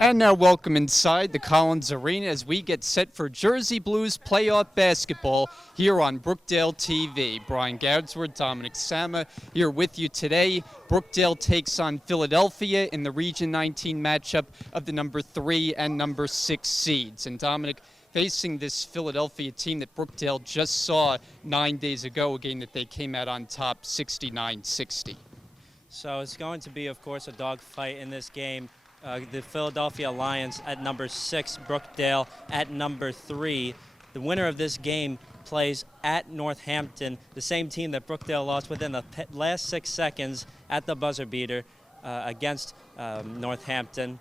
And now welcome inside the Collins Arena as we get set for Jersey Blues playoff basketball here on Brookdale TV. Brian Goudsworth, Dominic Sama here with you today. Brookdale takes on Philadelphia in the Region 19 matchup of the number 3 and number 6 seeds. And Dominic, facing this Philadelphia team that Brookdale just saw 9 days ago, a game that they came out on top 69-60. So it's going to be, of course, a dogfight in this game. The Philadelphia Lions at number 6, Brookdale at number 3. The winner of this game plays at Northampton, the same team that Brookdale lost within the last 6 seconds at the buzzer beater against Northampton.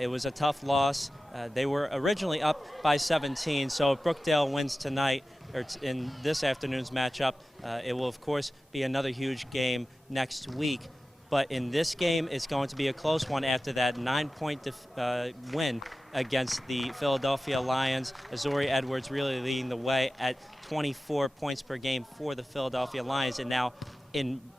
It was a tough loss. They were originally up by 17, so if Brookdale wins tonight, or in this afternoon's matchup, it will, of course, be another huge game next week. But in this game, it's going to be a close one after that 9-point win against the Philadelphia Lions. Azuri Edwards really leading the way at 24 points per game for the Philadelphia Lions. And now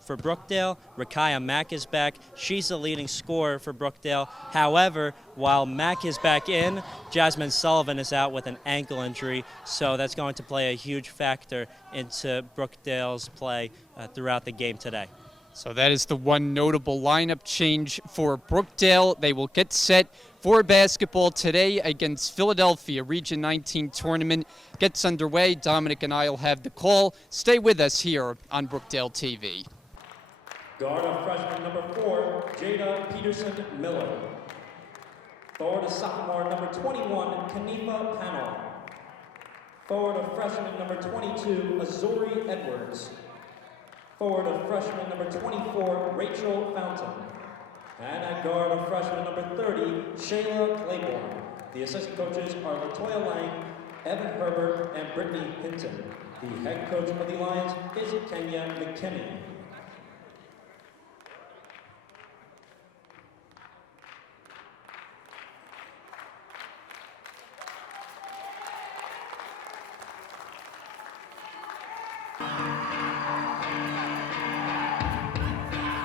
for Brookdale, Rakaya Mack is back. She's the leading scorer for Brookdale. However, while Mack is back in, Jasmine Sullivan is out with an ankle injury. So that's going to play a huge factor into Brookdale's play throughout the game today. So that is the one notable lineup change for Brookdale. They will get set for basketball today against Philadelphia. Region 19 tournament gets underway. Dominic and I will have the call. Stay with us here on Brookdale TV. Guard of freshman number 4, Jada Peterson-Miller. Forward of sophomore number 21, Kanifa Panel. Forward of freshman number 22, Azuri Edwards. Forward of freshman number 24, Rachel Fountain. And at guard of freshman number 30, Shayla Claiborne. The assistant coaches are Latoya Lang, Evan Herbert, and Brittany Hinton. The head coach of the Lions is Kenya McKinney.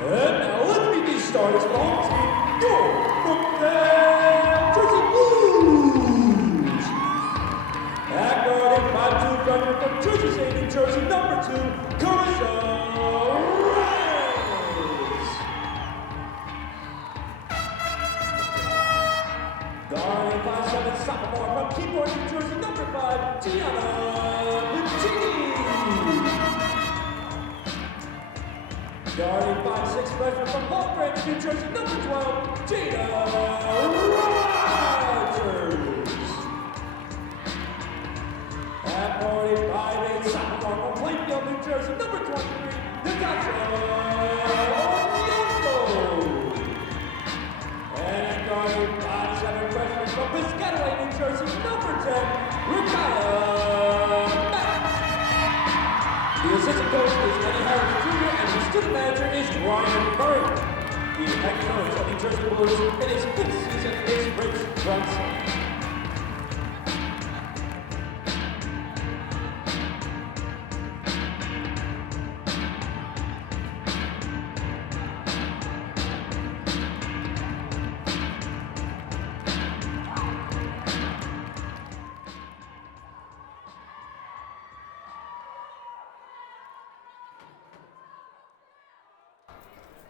And now let's meet these starters on team your Brookdale Jersey Blues. At guard in 5'2" freshman from Jersey City, New Jersey, number 2, Carissa Reyes. Guard in 5'7" sophomore from Keyport, New Jersey, number 5, Tiana Lucchini. Guarding 5'6" freshman from Long Branch, New Jersey, number 12, Jada Rogers. At guarding 5'8" sophomore from Plainfield, New Jersey, number 23, Natasha Bianco. And guarding 5'7" freshman from Piscataway, New Jersey, number 10, Rakaya Mack. The assistant coach is Eddie Harris Jr. and the student manager is Ryan Murray. The head coach of the Jersey Blues in his 5th season is Rich Brunson.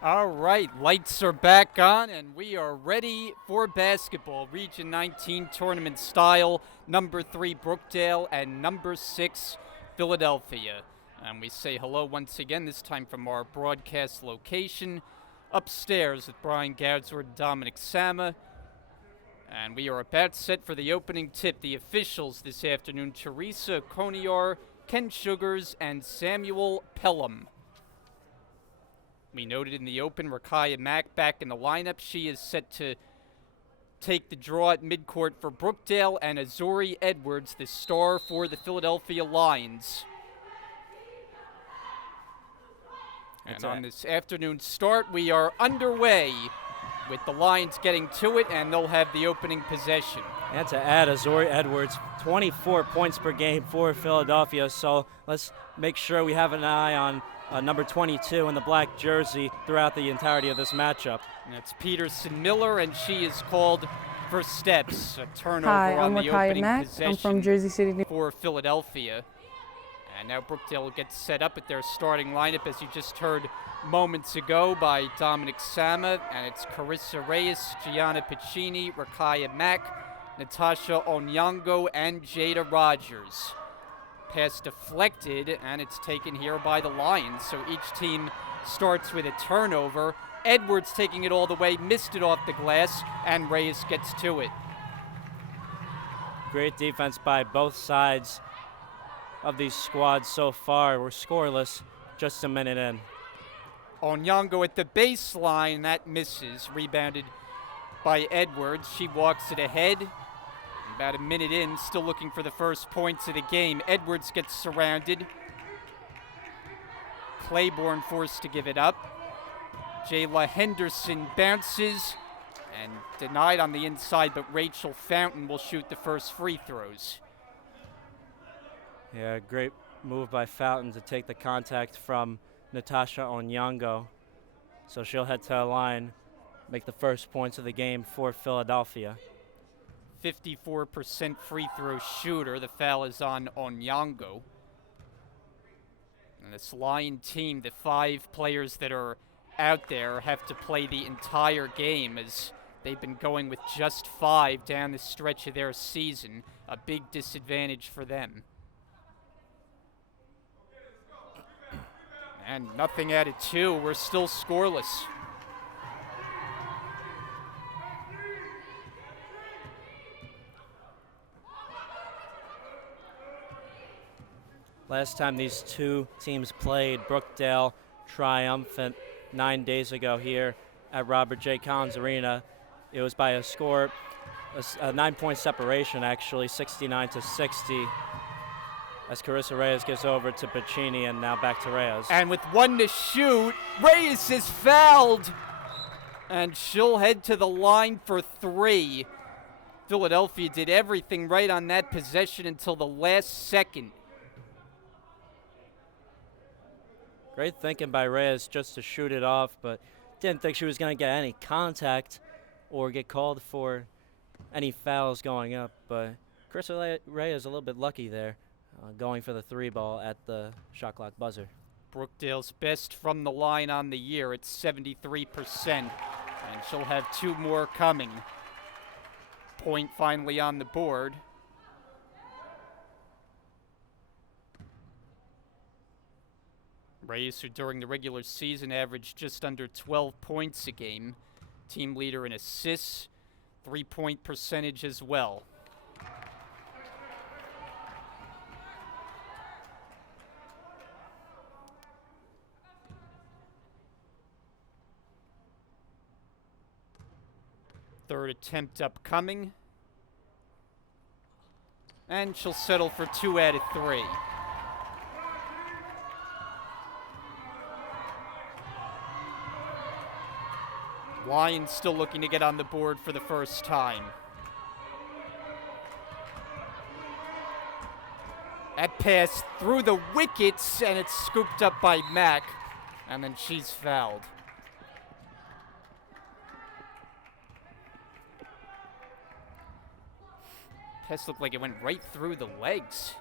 All right, lights are back on, and we are ready for basketball. Region 19 tournament style, number 3 Brookdale and number 6 Philadelphia. And we say hello once again, this time from our broadcast location, upstairs with Brian Goudsworth and Dominic Sama. And we are about set for the opening tip. The officials this afternoon, Teresa Coniar, Ken Sugars, and Samuel Pelham. We noted in the open, Rakaya Mack back in the lineup. She is set to take the draw at midcourt for Brookdale, and Azuri Edwards, the star for the Philadelphia Lions. And on this afternoon start, we are underway with the Lions getting to it, and they'll have the opening possession. And to add, Azuri Edwards, 24 points per game for Philadelphia. So let's make sure we have an eye on number 22 in the black jersey throughout the entirety of this matchup. And it's Peterson-Miller, and she is called First steps, a turnover Hi, on I'm the Rakaya opening Mack. possession I'm from Jersey City, New for Philadelphia. And now Brookdale gets set up at their starting lineup, as you just heard moments ago by Dominic Sama. And it's Carissa Reyes, Gianna Piccini, Rakaya Mack, Natasha Onyango, and Jada Rogers. Pass deflected, and it's taken here by the Lions. So each team starts with a turnover. Edwards taking it all the way, missed it off the glass, and Reyes gets to it. Great defense by both sides of these squads so far. We're scoreless just a minute in. Onyango at the baseline, that misses. Rebounded by Edwards. She walks it ahead. About a minute in, still looking for the first points of the game. Edwards gets surrounded. Claiborne forced to give it up. Jayla Henderson bounces and denied on the inside, but Rachel Fountain will shoot the first free throws. Yeah, great move by Fountain to take the contact from Natasha Onyango. So she'll head to the line, make the first points of the game for Philadelphia. 54% free throw shooter. The foul is on Onyango. And this Lion team, the 5 players that are out there, have to play the entire game, as they've been going with just 5 down the stretch of their season. A big disadvantage for them. And nothing out of 2. We're still scoreless. Last time these two teams played, Brookdale triumphant 9 days ago here at Robert J. Collins Arena. It was by a score, a 9-point separation actually, 69-60. As Carissa Reyes gets over to Piccini, and now back to Reyes. And with 1 to shoot, Reyes is fouled. And she'll head to the line for 3. Philadelphia did everything right on that possession until the last second. Great thinking by Reyes just to shoot it off, but didn't think she was going to get any contact or get called for any fouls going up. But Carissa Reyes a little bit lucky there, going for the 3 ball at the shot clock buzzer. Brookdale's best from the line on the year at 73%, and she'll have 2 more coming. Point finally on the board. Reyes, who during the regular season averaged just under 12 points a game, team leader in assists, 3-point percentage as well. Third attempt upcoming. And she'll settle for 2 out of 3. Lions still looking to get on the board for the first time. That pass through the wickets, and it's scooped up by Mack, and then she's fouled. Pass looked like it went right through the legs.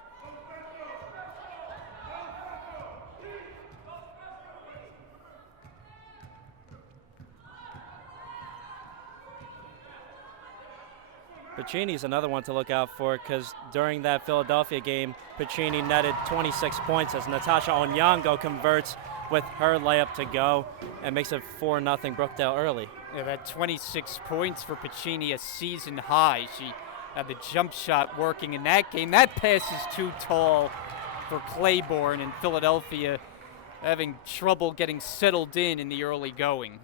Piccini's another one to look out for, because during that Philadelphia game, Piccini netted 26 points as Natasha Onyango converts with her layup to go and makes it 4-0 Brookdale early. Yeah, that 26 points for Piccini, a season high. She had the jump shot working in that game. That pass is too tall for Claiborne, and Philadelphia having trouble getting settled in the early going.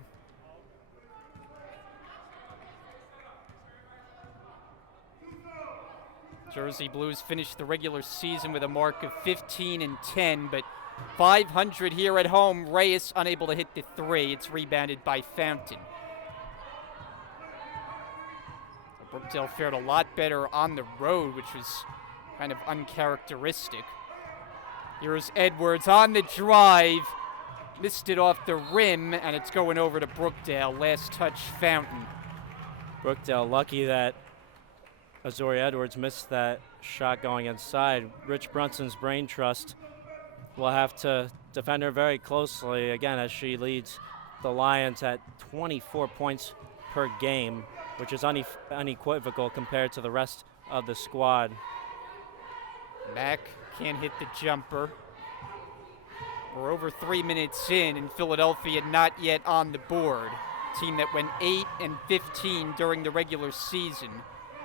Jersey Blues finished the regular season with a mark of 15-10, but 500 here at home. Reyes unable to hit the 3. It's rebounded by Fountain. Brookdale fared a lot better on the road, which was kind of uncharacteristic. Here's Edwards on the drive. Missed it off the rim, and it's going over to Brookdale. Last touch, Fountain. Brookdale lucky that Azori Edwards missed that shot going inside. Rich Brunson's brain trust will have to defend her very closely again as she leads the Lions at 24 points per game, which is unequivocal compared to the rest of the squad. Mack can't hit the jumper. We're over 3 minutes in, and Philadelphia not yet on the board. Team that went 8-15 during the regular season,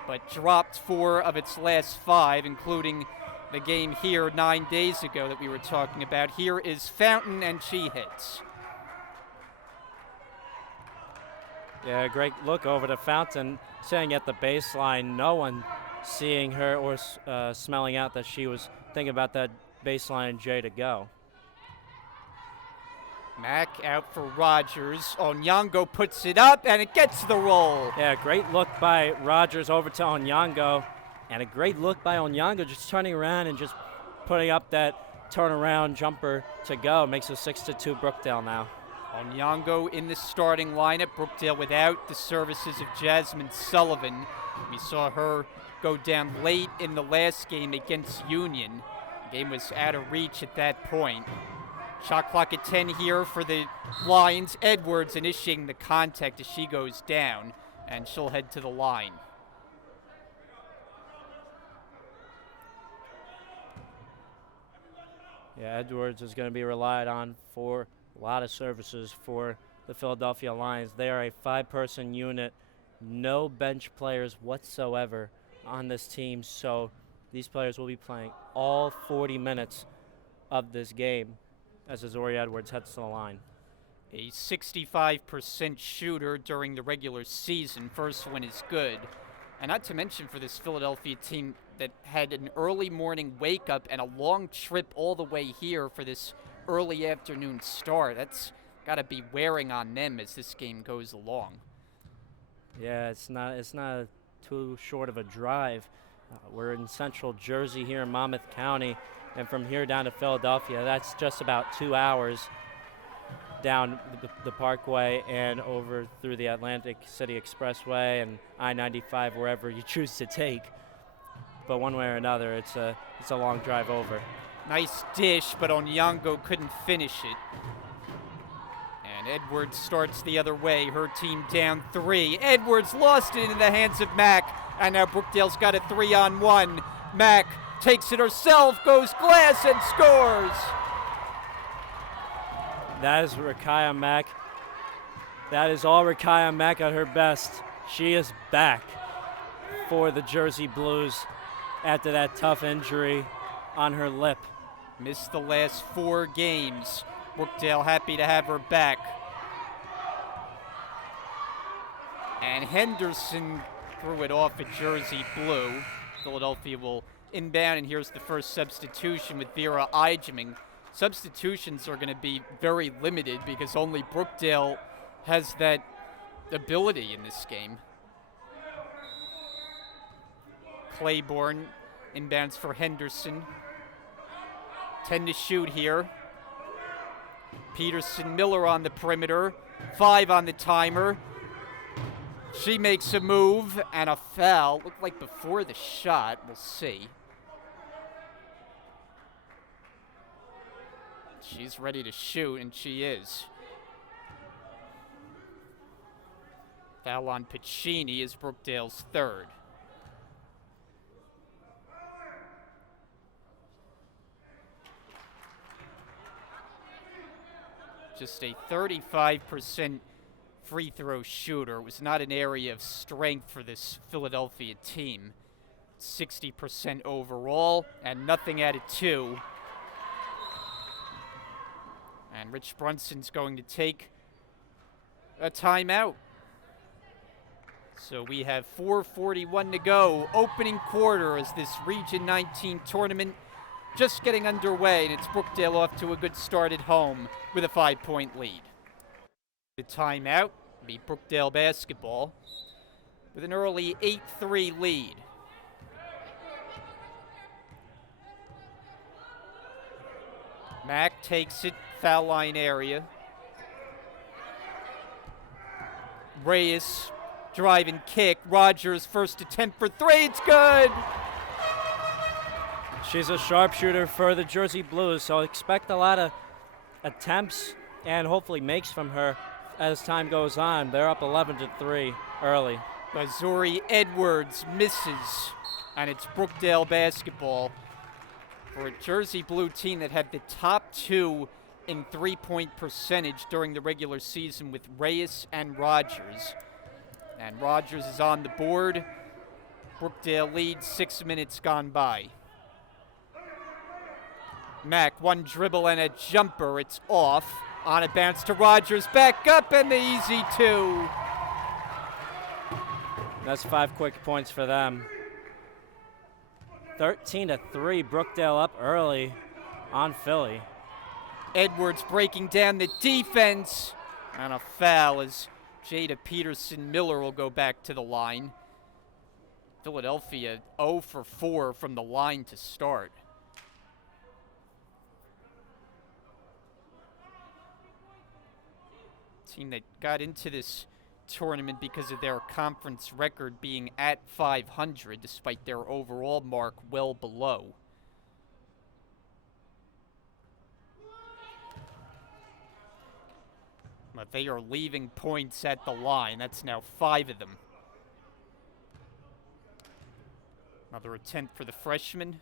but dropped 4 of its last 5, including the game here 9 days ago that we were talking about. Here is Fountain, and she hits. Yeah, great look over to Fountain, sitting at the baseline. No one seeing her or smelling out that she was thinking about that baseline J to go. Mack out for Rogers. Onyango puts it up, and it gets the roll. Yeah, great look by Rogers over to Onyango, and a great look by Onyango just turning around and just putting up that turnaround jumper to go. Makes it 6-2 Brookdale now. Onyango in the starting lineup. Brookdale without the services of Jasmine Sullivan. We saw her go down late in the last game against Union. The game was out of reach at that point. Shot clock at 10 here for the Lions. Edwards initiating the contact as she goes down, and she'll head to the line. Yeah, Edwards is going to be relied on for a lot of services for the Philadelphia Lions. They are a 5-person unit, no bench players whatsoever on this team, so these players will be playing all 40 minutes of this game as Azori Edwards heads to the line. A 65% shooter during the regular season. First one is good. And not to mention for this Philadelphia team that had an early morning wake up and a long trip all the way here for this early afternoon start. That's got to be wearing on them as this game goes along. Yeah, it's not too short of a drive. We're in central Jersey here in Monmouth County, and from here down to Philadelphia, that's just about 2 hours down the Parkway and over through the Atlantic City Expressway and I-95, wherever you choose to take. But one way or another, it's a long drive over. Nice dish, but Onyango couldn't finish it. And Edwards starts the other way. Her team down 3. Edwards lost it into the hands of Mack, and now Brookdale's got a 3-on-1. Mack takes it herself, goes glass, and scores. That is Rakaya Mack. That is all Rakaya Mack at her best. She is back for the Jersey Blues after that tough injury on her lip. Missed the last 4 games. Brookdale happy to have her back. And Henderson threw it off a Jersey Blue. Philadelphia will inbound, and here's the first substitution with Vera Ijeming. Substitutions are going to be very limited because only Brookdale has that ability in this game. Claiborne inbounds for Henderson. 10 to shoot here. Peterson Miller on the perimeter. 5 on the timer. She makes a move and a foul. Looked like before the shot. We'll see. She's ready to shoot, and she is. Foul on Piccini is Brookdale's 3rd. Just a 35% free throw shooter. It was not an area of strength for this Philadelphia team. 60% overall, and nothing at 2. And Rich Brunson's going to take a timeout. So we have 4:41 to go. Opening quarter as this Region 19 tournament just getting underway, and it's Brookdale off to a good start at home with a 5-point lead. The timeout will be Brookdale basketball with an early 8-3 lead. Mack takes it, foul line area. Reyes drive and kick. Rogers, first attempt for three. It's good. She's a sharpshooter for the Jersey Blues, so expect a lot of attempts and hopefully makes from her as time goes on. They're up 11-3 early. Azuri Edwards misses, and it's Brookdale basketball for a Jersey Blue team that had the top two in three-point percentage during the regular season with Reyes and Rogers. And Rogers is on the board. Brookdale leads, 6 minutes gone by. Mack, one dribble and a jumper. It's off. On a bounce to Rogers. Back up and the easy two. That's 5 quick points for them. 13-3, Brookdale up early on Philly. Edwards breaking down the defense. And a foul as Jada Peterson-Miller will go back to the line. Philadelphia 0 for 4 from the line to start. Team that got into this tournament because of their conference record being at 500, despite their overall mark well below. But they are leaving points at the line. That's now 5 of them. Another attempt for the freshman.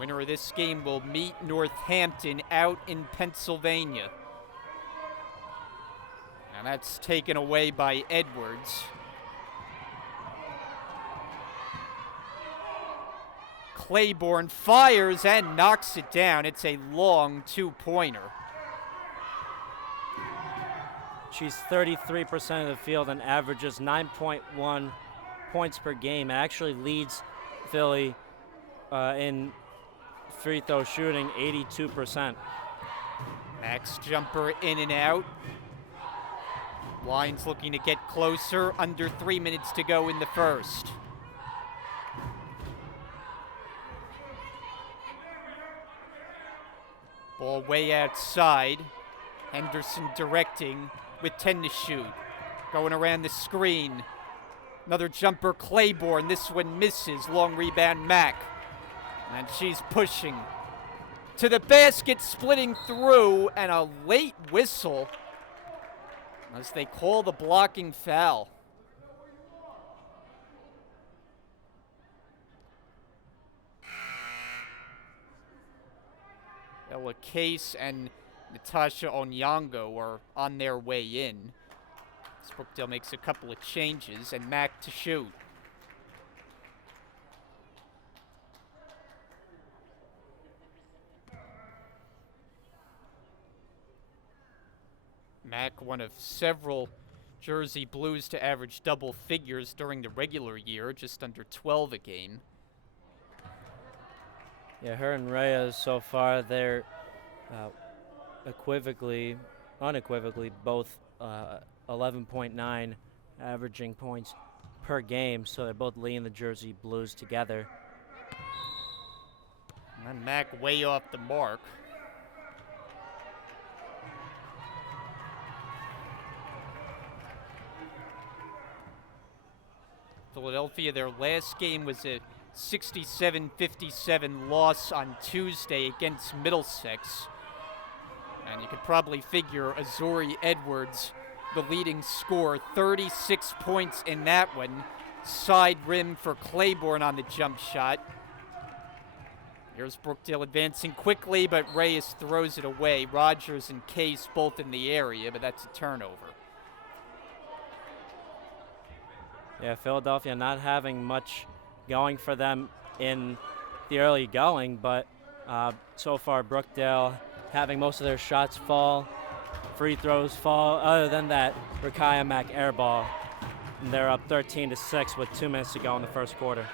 Winner of this game will meet Northampton out in Pennsylvania. And that's taken away by Edwards. Claiborne fires and knocks it down. It's a long two-pointer. She's 33% of the field and averages 9.1 points per game. It actually leads Philly in free throw shooting, 82%. Max jumper in and out. Lions looking to get closer. Under 3 minutes to go in the first. Ball way outside. Henderson directing with 10 to shoot. Going around the screen. Another jumper, Claiborne. This one misses. Long rebound, Mack. And she's pushing to the basket, splitting through, and a late whistle as they call the blocking foul. Ella Case and Natasha Onyango are on their way in. Brookdale makes a couple of changes, and Mack to shoot. Mack, one of several Jersey Blues to average double figures during the regular year, just under 12 a game. Yeah, her and Reyes so far, they're unequivocally both 11.9 averaging points per game, so they're both leading the Jersey Blues together. And then Mack way off the mark. Philadelphia, their last game was a 67-57 loss on Tuesday against Middlesex. And you could probably figure Azuri Edwards, the leading scorer, 36 points in that one. Side rim for Claiborne on the jump shot. Here's Brookdale advancing quickly, but Reyes throws it away. Rogers and Case both in the area, but that's a turnover. Yeah, Philadelphia not having much going for them in the early going, but so far Brookdale having most of their shots fall, free throws fall. Other than that, Rakaya Mack airball. And they're up 13-6 with 2 minutes to go in the first quarter.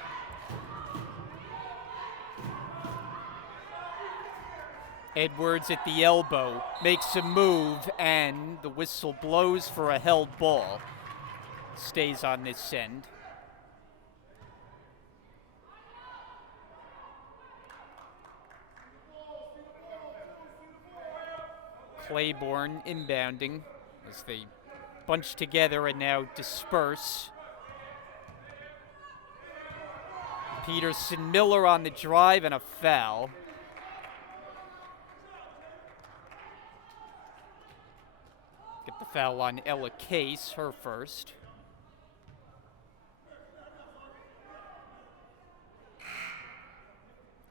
Edwards at the elbow, makes a move, and the whistle blows for a held ball. Stays on this end. Claiborne inbounding as they bunch together and now disperse. Peterson Miller on the drive and a foul. Get the foul on Ella Case, her first.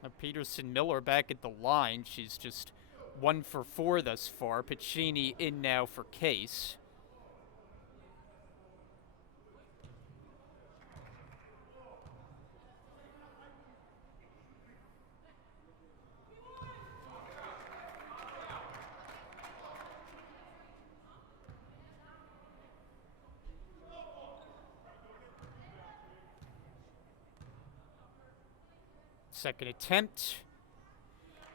Now Peterson Miller back at the line. She's just 1 for 4 thus far. Piccini in now for Case. Second attempt,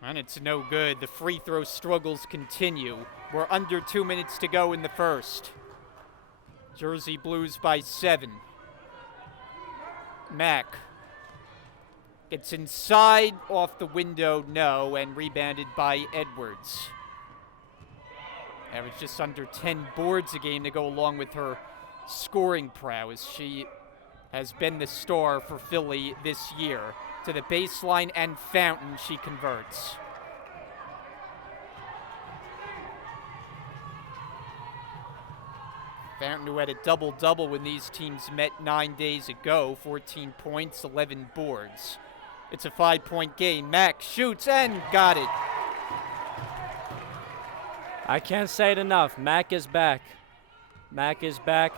and it's no good. The free throw struggles continue. We're under 2 minutes to go in the first. Jersey Blues by 7. Mack gets inside, off the window, no, and rebounded by Edwards. Average just under 10 boards a game to go along with her scoring prowess. She has been the star for Philly this year. To the baseline and Fountain, she converts. Fountain, who had a double-double when these teams met 9 days ago, 14 points, 11 boards. It's a 5-point game. Mack shoots and got it. I can't say it enough. Mack is back. Mack is back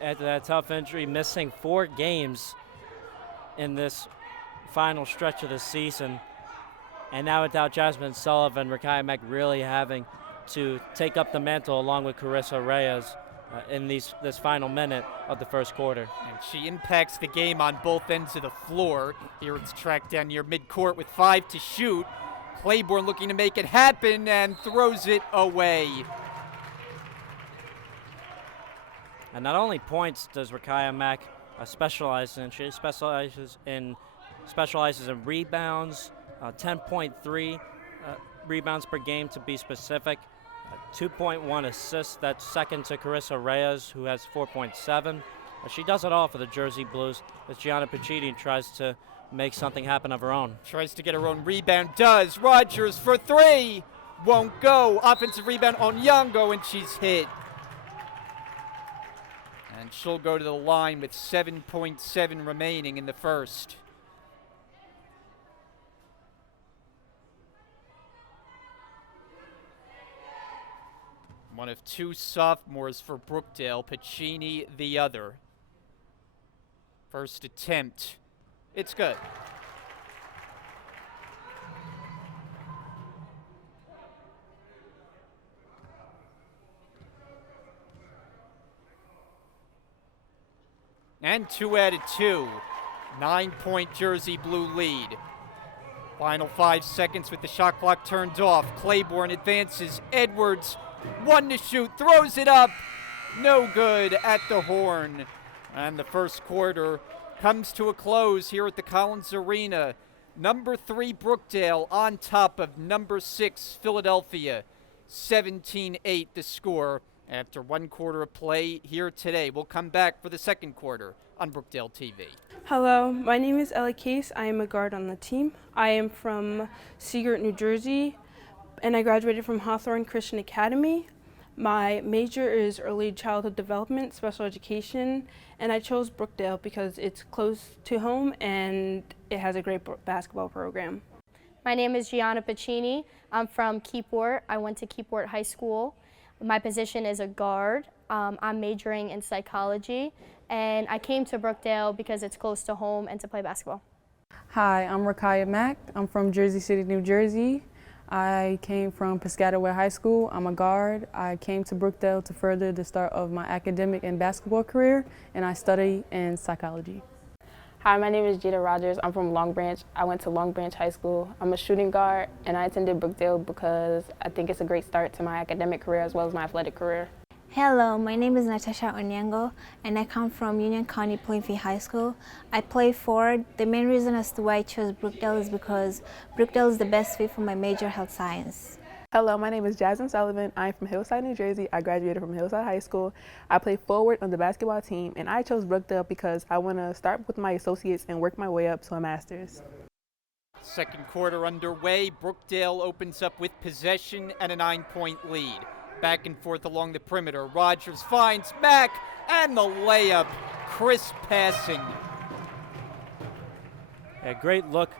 after that tough injury, missing 4 games in this final stretch of the season. And now without Jasmine Sullivan, Rakaya Mack really having to take up the mantle along with Carissa Reyes in this final minute of the first quarter. And she impacts the game on both ends of the floor. Here it's tracked down near midcourt with 5 to shoot. Claiborne looking to make it happen and throws it away. And not only points does Rakaya Mack specialize in, she specializes in rebounds, 10.3 rebounds per game to be specific, 2.1 assists. That's second to Carissa Reyes, who has 4.7. She does it all for the Jersey Blues as Gianna Piccini tries to make something happen of her own. Tries to get her own rebound, does. Rogers for 3, won't go. Offensive rebound on Nyong'o, and she's hit. And she'll go to the line with 7.7 remaining in the first. One of 2 sophomores for Brookdale, Piccini the other. First attempt, it's good. And 2 out of 2. 9-point Jersey Blue lead. Final 5 seconds with the shot clock turned off. Claiborne advances. Edwards, 1 to shoot, throws it up. No good at the horn. And the first quarter comes to a close here at the Collins Arena. Number 3 Brookdale on top of number 6 Philadelphia. 17-8 the score after 1 quarter of play here today. We'll come back for the second quarter on Brookdale TV. Hello, my name is Ella Case. I am a guard on the team. I am from Seagirt, New Jersey, and I graduated from Hawthorne Christian Academy. My major is early childhood development, special education, and I chose Brookdale because it's close to home and it has a great basketball program. My name is Gianna Piccini. I'm from Keyport. I went to Keyport High School. My position is a guard. I'm majoring in psychology, and I came to Brookdale because it's close to home and to play basketball. Hi, I'm Rakaya Mack. I'm from Jersey City, New Jersey. I came from Piscataway High School. I'm a guard. I came to Brookdale to further the start of my academic and basketball career, and I study in psychology. Hi, my name is Jada Rogers. I'm from Long Branch. I went to Long Branch High School. I'm a shooting guard, and I attended Brookdale because I think it's a great start to my academic career as well as my athletic career. Hello, my name is Natasha Onyango, and I come from Union County Plainfield High School. I play forward. The main reason as to why I chose Brookdale is because Brookdale is the best fit for my major, health science. Hello, my name is Jasmine Sullivan. I'm from Hillside, New Jersey. I graduated from Hillside High School. I play forward on the basketball team, and I chose Brookdale because I want to start with my associates and work my way up to a master's. Second quarter underway. Brookdale opens up with possession and a 9-point lead. Back and forth along the perimeter. Rogers finds Mack, and the layup. Crisp passing. A great look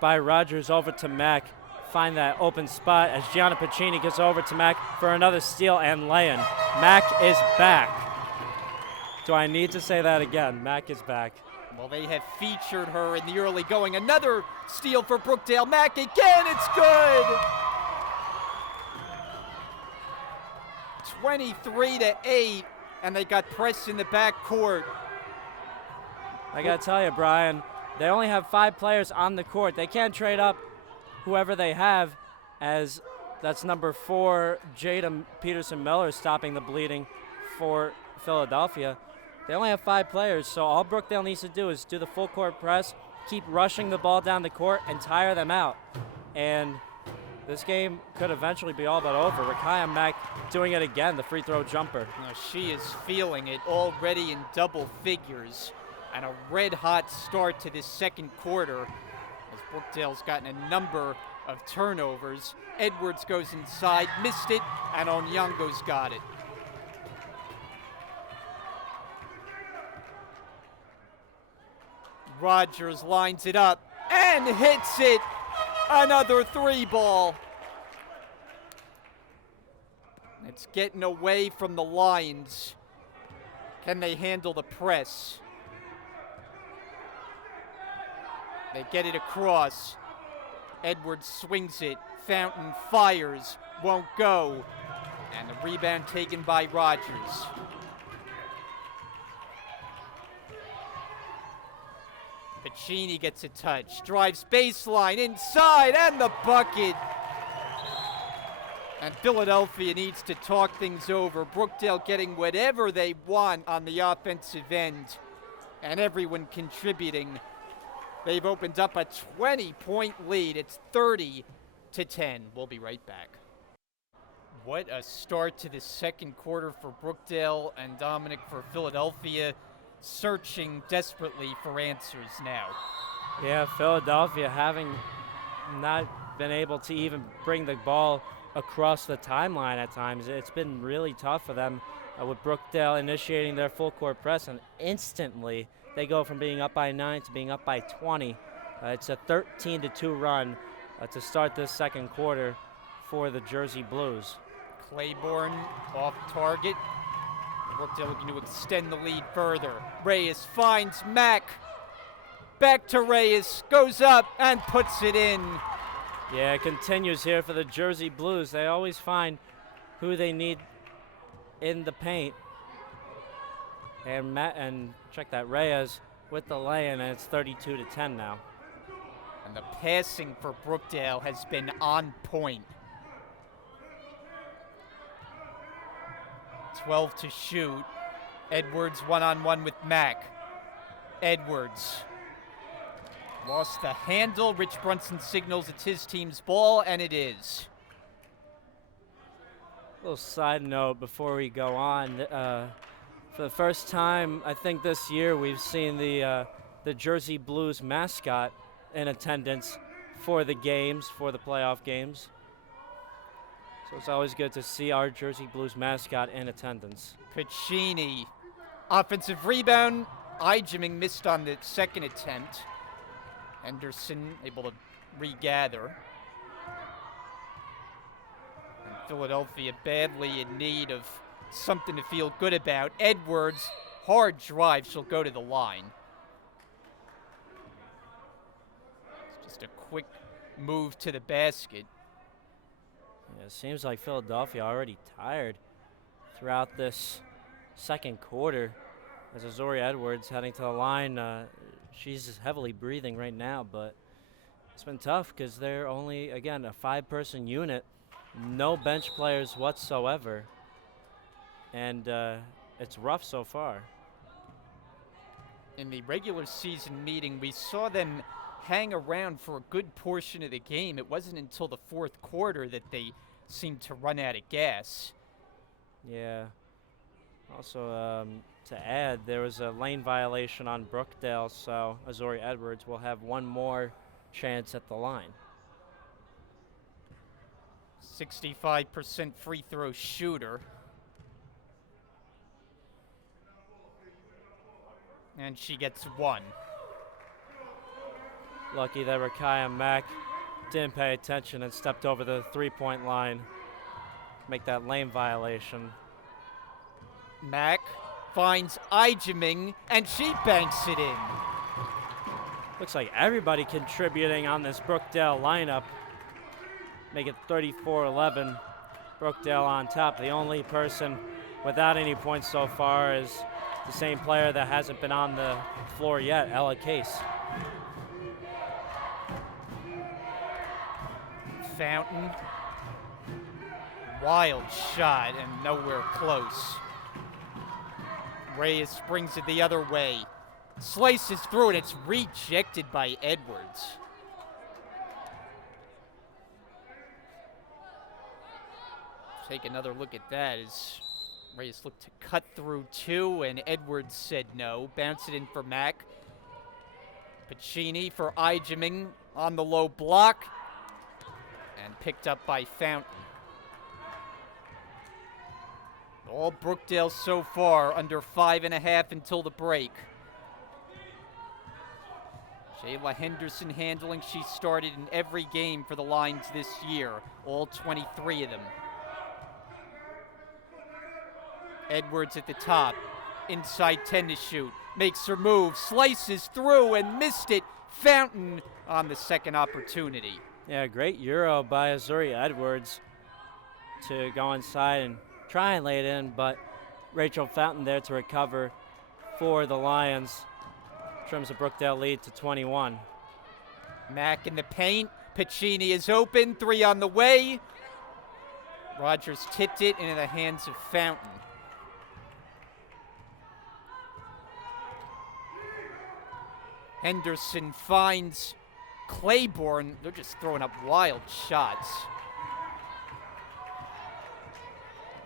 by Rogers over to Mack. Find that open spot as Gianna Pacini gets over to Mack for another steal and lay-in. Mack is back. Do I need to say that again? Mack is back. Well, they have featured her in the early going. Another steal for Brookdale. Mack again, it's good! 23-8, and they got pressed in the backcourt. I gotta tell you, Brian, they only have 5 players on the court. They can't trade up whoever they have, as that's number 4, Jada Peterson Miller, stopping the bleeding for Philadelphia. They only have 5 players, so all Brookdale needs to do is do the full court press, keep rushing the ball down the court, and tire them out. And this game could eventually be all but over. Rakaya Mack doing it again, the free throw jumper. Now she is feeling it already in double figures, and a red-hot start to this second quarter, as Brookdale's gotten a number of turnovers. Edwards goes inside, missed it, and Onyango's got it. Rogers lines it up and hits it. Another 3-ball. It's getting away from the Lions. Can they handle the press? They get it across. Edwards swings it. Fountain fires. Won't go. And the rebound taken by Rogers. Pacini gets a touch. Drives baseline inside and the bucket. And Philadelphia needs to talk things over. Brookdale getting whatever they want on the offensive end. And everyone contributing. They've opened up a 20-point lead. It's 30-10. We'll be right back. What a start to the second quarter for Brookdale, and Dominic, for Philadelphia, searching desperately for answers now. Yeah, Philadelphia having not been able to even bring the ball across the timeline at times. It's been really tough for them with Brookdale initiating their full court press, and instantly they go from being up by 9 to being up by 20. It's a 13-2 run to start this second quarter for the Jersey Blues. Claiborne off target. Brookdale looking to extend the lead further. Reyes finds Mack. Back to Reyes, goes up and puts it in. Yeah, it continues here for the Jersey Blues. They always find who they need in the paint. And check that, Reyes with the lay-in, and it's 32-10 now. And the passing for Brookdale has been on point. 12 to shoot. Edwards one-on-one with Mack. Edwards lost the handle. Rich Brunson signals it's his team's ball, and it is. A little side note before we go on. For the first time, I think this year, we've seen the Jersey Blues mascot in attendance for the games, for the playoff games. So it's always good to see our Jersey Blues mascot in attendance. Pacini, offensive rebound. Ijeming missed on the second attempt. Henderson able to regather. And Philadelphia badly in need of something to feel good about. Edwards, hard drive, she'll go to the line. It's just a quick move to the basket. Yeah, it seems like Philadelphia already tired throughout this second quarter. As Azori Edwards heading to the line, she's heavily breathing right now, but it's been tough because they're only, again, a 5-person unit, no bench players whatsoever, and it's rough so far. In the regular season meeting, we saw them hang around for a good portion of the game. It wasn't until the fourth quarter that they seemed to run out of gas. Yeah. Also, to add, there was a lane violation on Brookdale, so Azuri Edwards will have one more chance at the line. 65% free throw shooter. And she gets one. Lucky that Rakaya Mack didn't pay attention and stepped over the three-point line. Make that lane violation. Mack finds Ijiming, and she banks it in. Looks like everybody contributing on this Brookdale lineup. Make it 34-11. Brookdale on top. The only person without any points so far is the same player that hasn't been on the floor yet, Ella Case. Fountain. Wild shot and nowhere close. Reyes brings it the other way. Slices through and it's rejected by Edwards. Take another look at that as Reyes looked to cut through two and Edwards said no. Bounce it in for Mack. Pacini for Ijiming on the low block and picked up by Fountain. All Brookdale so far, under 5.5 until the break. Jayla Henderson handling. She started in every game for the Lions this year, all 23 of them. Edwards at the top, inside 10 to shoot. Makes her move, slices through and missed it. Fountain on the second opportunity. Yeah, great Euro by Azuri Edwards to go inside and try and lay it in, but Rachel Fountain there to recover for the Lions. Trims the Brookdale lead to 21. Mack in the paint. Pacini is open. Three on the way. Rogers tipped it into the hands of Fountain. Henderson finds Claiborne. They're just throwing up wild shots.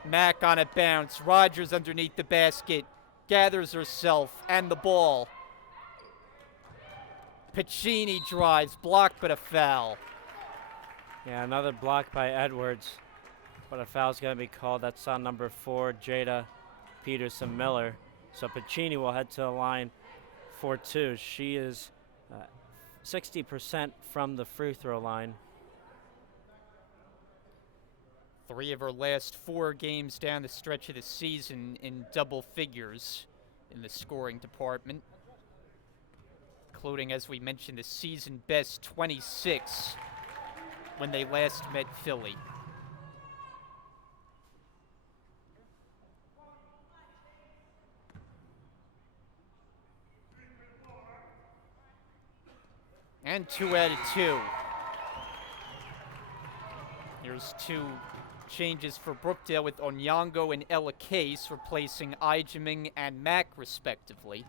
Mack on a bounce. Rogers underneath the basket. Gathers herself and the ball. Pacini drives. Blocked but a foul. Yeah, another block by Edwards. But a foul's going to be called. That's on number 4, Jada Peterson Miller. So Pacini will head to the line for 2. She is 60% from the free throw line. 3 of her last 4 games down the stretch of the season in double figures in the scoring department, including, as we mentioned, the season best 26 when they last met Philly. And 2 out of 2. Here's 2 changes for Brookdale with Onyango and Ella Case replacing Ijiming and Mack, respectively.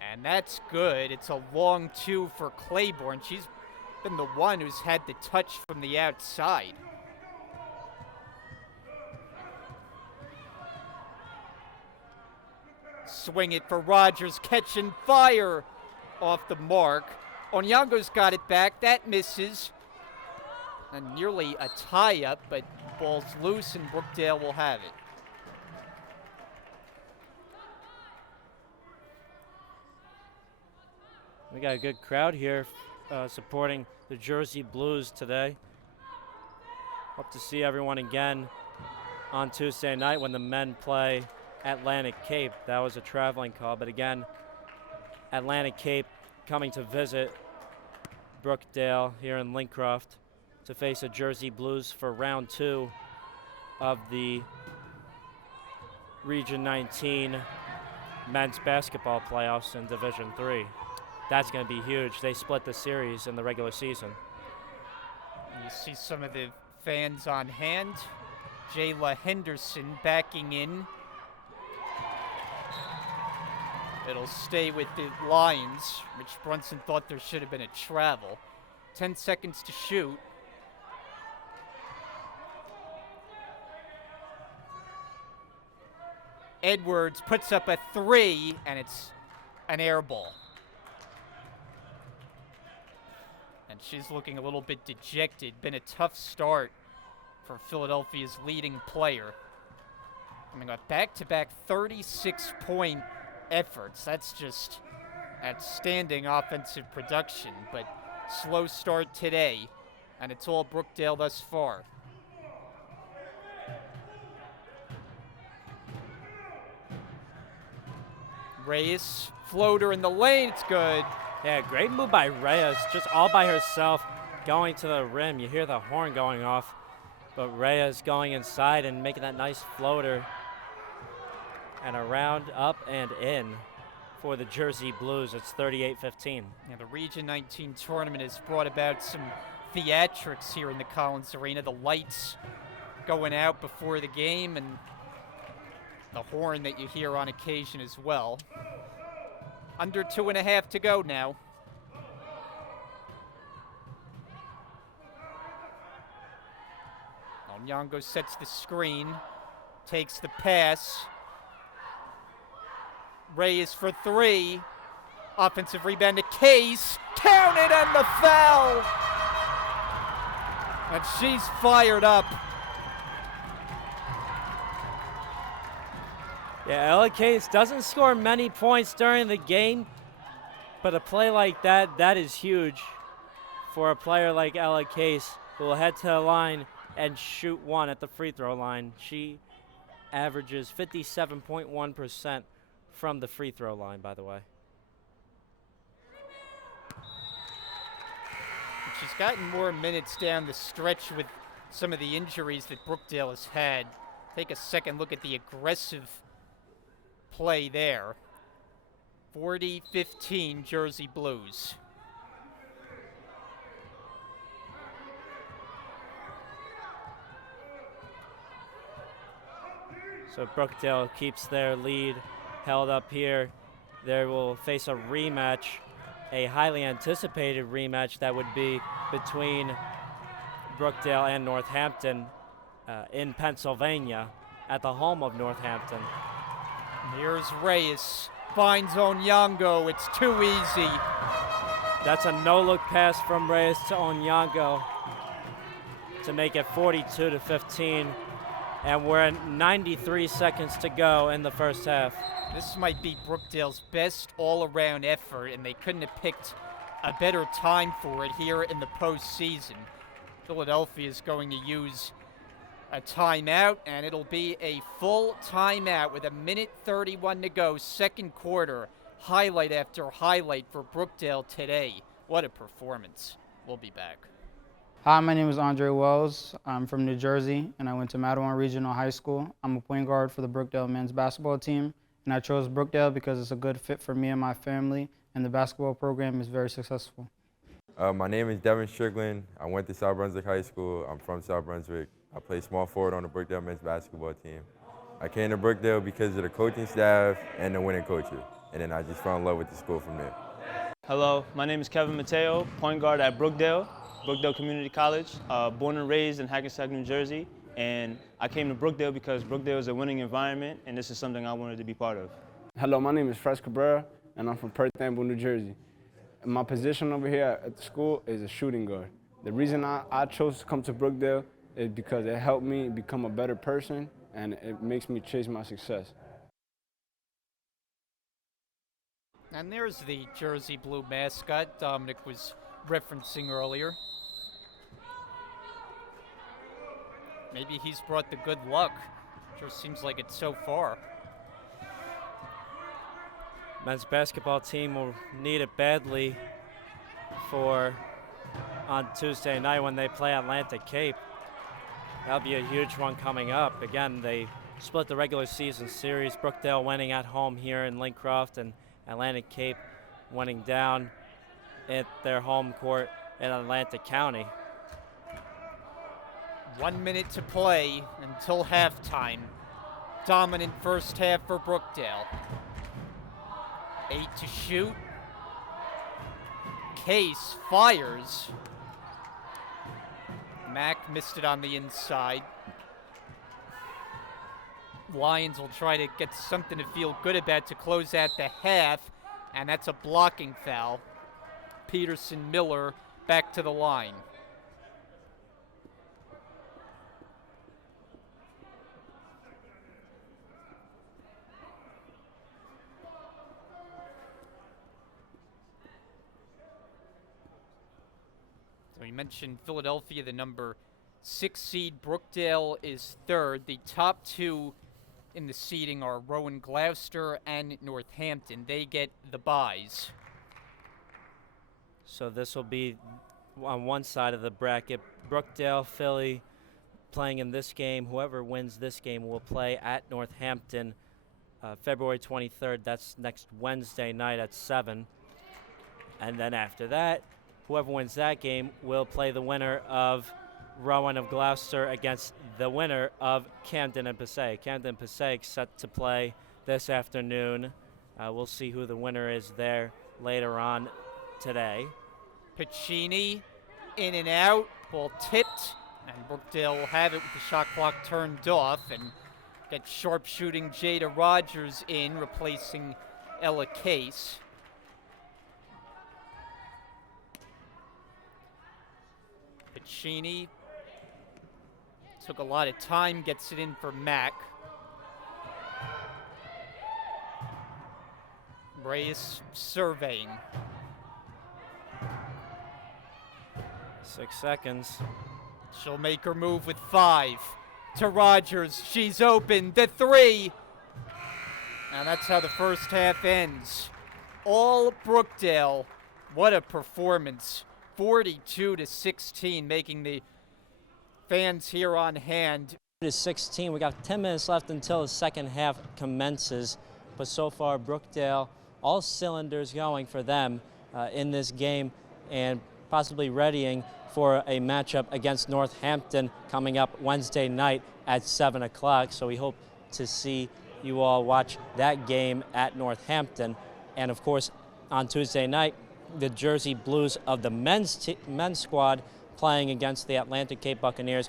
And that's good. It's a long 2 for Claiborne. She's been the one who's had the touch from the outside. Swing it for Rogers, catch and fire off the mark. Onyango's got it back, that misses. And nearly a tie-up, but ball's loose and Brookdale will have it. We got a good crowd here supporting the Jersey Blues today. Hope to see everyone again on Tuesday night when the men play Atlantic Cape. That was a traveling call, but again, Atlantic Cape coming to visit Brookdale here in Lincroft to face the Jersey Blues for round 2 of the Region 19 men's basketball playoffs in Division 3. That's going to be huge. They split the series in the regular season. You see some of the fans on hand. Jayla Henderson backing in. It'll stay with the Lions. Rich Brunson thought there should have been a travel. 10 seconds to shoot. Edwards puts up a 3, and it's an air ball. And she's looking a little bit dejected. Been a tough start for Philadelphia's leading player. Coming up back-to-back 36-point efforts. That's just outstanding offensive production, but slow start today, and it's all Brookdale thus far. Reyes, floater in the lane, it's good. Yeah, great move by Reyes, just all by herself, going to the rim. You hear the horn going off, but Reyes going inside and making that nice floater. And around, up, and in for the Jersey Blues. It's 38-15. Yeah, the Region 19 tournament has brought about some theatrics here in the Collins Arena. The lights going out before the game and the horn that you hear on occasion as well. Under 2.5 to go now. Onyango sets the screen, takes the pass. Reyes for 3. Offensive rebound to Case. Counted and the foul! And she's fired up. Yeah, Ella Case doesn't score many points during the game, but a play like that, that is huge for a player like Ella Case, who will head to the line and shoot 1 at the free throw line. She averages 57.1% from the free throw line, by the way. She's gotten more minutes down the stretch with some of the injuries that Brookdale has had. Take a second look at the aggressive play there. 40-15 Jersey Blues. So Brookdale keeps their lead held up here. They will face a rematch, a highly anticipated rematch that would be between Brookdale and Northampton in Pennsylvania at the home of Northampton. Here's Reyes, finds Onyango, it's too easy. That's a no-look pass from Reyes to Onyango to make it 42-15, and we're at 93 seconds to go in the first half. This might be Brookdale's best all-around effort, and they couldn't have picked a better time for it here in the postseason. Philadelphia is going to use a timeout, and it'll be a full timeout with 1:31 to go, second quarter. Highlight after highlight for Brookdale today. What a performance. We'll be back. Hi, my name is Andre Wells. I'm from New Jersey, and I went to Mattawan Regional High School. I'm a point guard for the Brookdale men's basketball team, and I chose Brookdale because it's a good fit for me and my family, and the basketball program is very successful. My name is Devin Strickland. I went to South Brunswick High School. I'm from South Brunswick. I play small forward on the Brookdale men's basketball team. I came to Brookdale because of the coaching staff and the winning coaches, and then I just fell in love with the school from there. Hello, my name is Kevin Mateo, point guard at Brookdale Community College, born and raised in Hackensack, New Jersey, and I came to Brookdale because Brookdale is a winning environment, and this is something I wanted to be part of. Hello, my name is Fred Cabrera, and I'm from Perth Amboy, New Jersey. And my position over here at the school is a shooting guard. The reason I chose to come to Brookdale is because it helped me become a better person, and it makes me chase my success. And there's the Jersey Blue mascot Dominic was referencing earlier. Maybe he's brought the good luck. Sure seems like it so far. Men's basketball team will need it badly for on Tuesday night when they play Atlantic Cape. That'll be a huge one coming up. Again, they split the regular season series. Brookdale winning at home here in Lincroft, and Atlantic Cape winning down at their home court in Atlantic County. 1 minute to play until halftime. Dominant first half for Brookdale. 8 to shoot. Case fires. Mack missed it on the inside. Lions will try to get something to feel good about to close out the half, and that's a blocking foul. Peterson Miller back to the line. So you mentioned Philadelphia, the number 6 seed. Brookdale is third. The top two in the seeding are Rowan Gloucester and Northampton. They get the byes. So this will be on one side of the bracket. Brookdale, Philly playing in this game. Whoever wins this game will play at Northampton February 23rd. That's next Wednesday night at 7. And then after that, whoever wins that game will play the winner of Rowan of Gloucester against the winner of Camden and Passaic. Camden and Passaic set to play this afternoon. We'll see who the winner is there later on today. Piccini in and out, ball tipped, and Brookdale will have it with the shot clock turned off and get sharpshooting Jada Rogers in, replacing Ella Case. Piccini took a lot of time, gets it in for Mack. Reyes surveying. 6 seconds. She'll make her move with 5. To Rogers, she's open, the 3. And that's how the first half ends. All Brookdale, what a performance. 42-16, making the fans here on hand. It is 16. We got 10 minutes left until the second half commences. But so far, Brookdale, all cylinders going for them in this game, and possibly readying for a matchup against Northampton coming up Wednesday night at 7 o'clock. So we hope to see you all watch that game at Northampton. And of course, on Tuesday night, the Jersey Blues of the men's squad playing against the Atlantic Cape Buccaneers.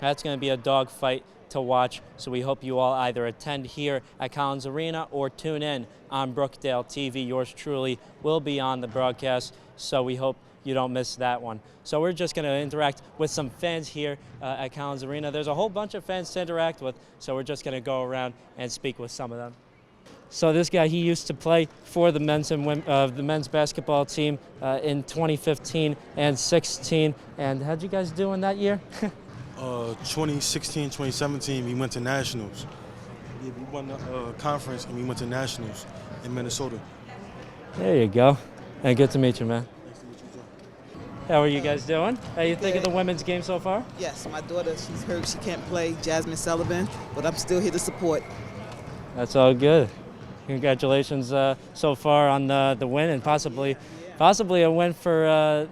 That's going to be a dogfight to watch, so we hope you all either attend here at Collins Arena or tune in on Brookdale TV. Yours truly will be on the broadcast, so we hope you don't miss that one. So we're just going to interact with some fans here at Collins Arena. There's a whole bunch of fans to interact with, so we're just going to go around and speak with some of them. So this guy, he used to play for the men's and the men's basketball team in 2015 and 16. And how'd you guys do in that year? 2016, 2017, we went to nationals. Yeah, we won the conference and we went to nationals in Minnesota. There you go. And good to meet you, man. Nice to meet you, Joe. How are you guys doing? How you think of the women's game so far? Yes, my daughter, she's hurt. She can't play, Jasmine Sullivan, but I'm still here to support. That's all good. Congratulations so far on the win, and possibly a win for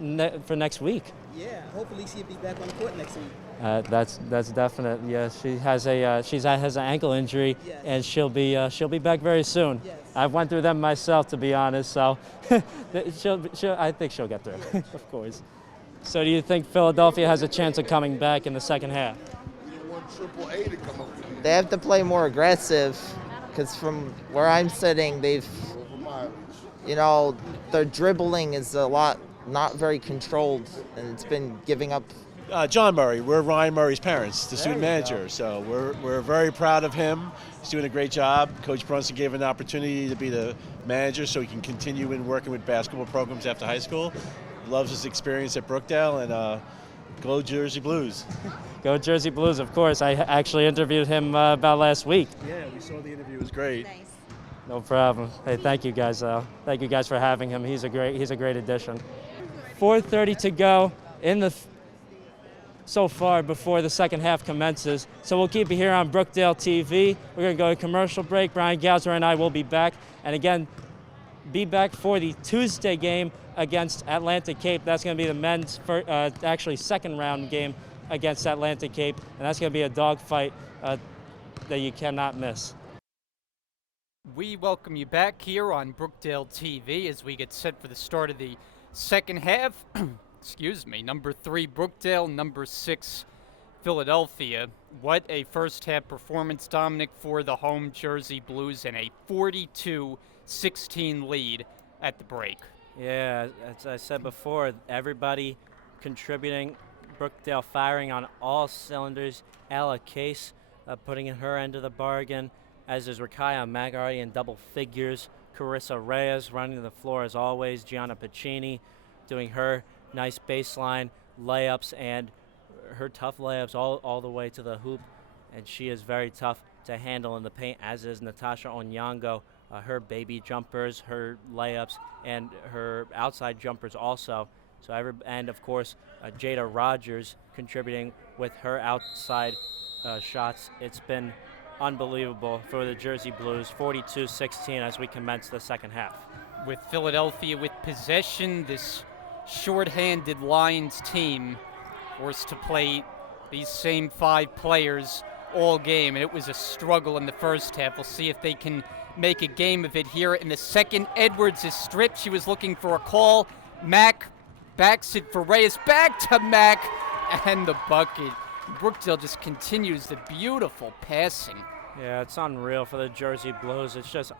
next week. Yeah, hopefully she'll be back on the court next week. That's definite. Yeah, she has an ankle injury, yes. And she'll be back very soon. Yes. I've went through them myself, to be honest. So I think she'll get through, of course. So do you think Philadelphia has a chance of coming back in the second half? They have to play more aggressive. Because from where I'm sitting, their dribbling is a lot, not very controlled, and it's been giving up. John Murray, we're Ryan Murray's parents, the student manager, so we're very proud of him. He's doing a great job. Coach Brunson gave him an opportunity to be the manager so he can continue in working with basketball programs after high school. Loves his experience at Brookdale, and go Jersey Blues. Go Jersey Blues, of course. I actually interviewed him about last week. Yeah, we saw the interview. It was great. Nice. No problem. Hey, thank you guys. Thank you guys for having him. He's a great addition. 4:30 to go so far before the second half commences. So we'll keep you here on Brookdale TV. We're going to go to commercial break. Brian Gauser and I will be back. And again, be back for the Tuesday game against Atlantic Cape. That's going to be the men's second round game against Atlantic Cape, and that's going to be a dogfight that you cannot miss. We welcome you back here on Brookdale TV as we get set for the start of the second half. Excuse me, number 3 Brookdale, number 6 Philadelphia. What a first half performance, Dominic, for the home Jersey Blues, and a 42-16 lead at the break. Yeah, as I said before, everybody contributing. Brookdale firing on all cylinders. Ella Case putting in her end of the bargain, as is Rakaya Mack already in double figures. Carissa Reyes running the floor as always. Gianna Pacini doing her nice baseline layups and her tough layups all the way to the hoop. And she is very tough to handle in the paint, as is Natasha Onyango. Her baby jumpers, her layups, and her outside jumpers also. And of course, Jada Rogers contributing with her outside shots. It's been unbelievable for the Jersey Blues, 42-16 as we commence the second half. With Philadelphia with possession, this shorthanded Lions team forced to play these same 5 players all game, and it was a struggle in the first half. We'll see if they can make a game of it here in the second. Edwards is stripped. She was looking for a call. Mack backs it for Reyes. Back to Mack, and the bucket. Brookdale just continues the beautiful passing. Yeah, it's unreal for the Jersey Blues. It's just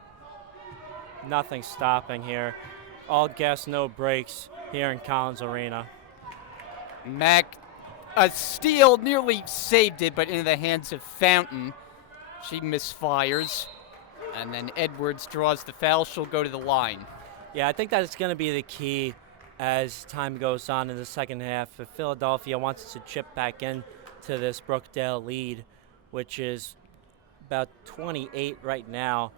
nothing stopping here. All gas, no brakes here in Collins Arena. Mack, a steal, nearly saved it, but into the hands of Fountain. She misfires, and then Edwards draws the foul. She'll go to the line. Yeah, I think that's going to be the key as time goes on in the second half. If Philadelphia wants to chip back in to this Brookdale lead, which is about 28 right now,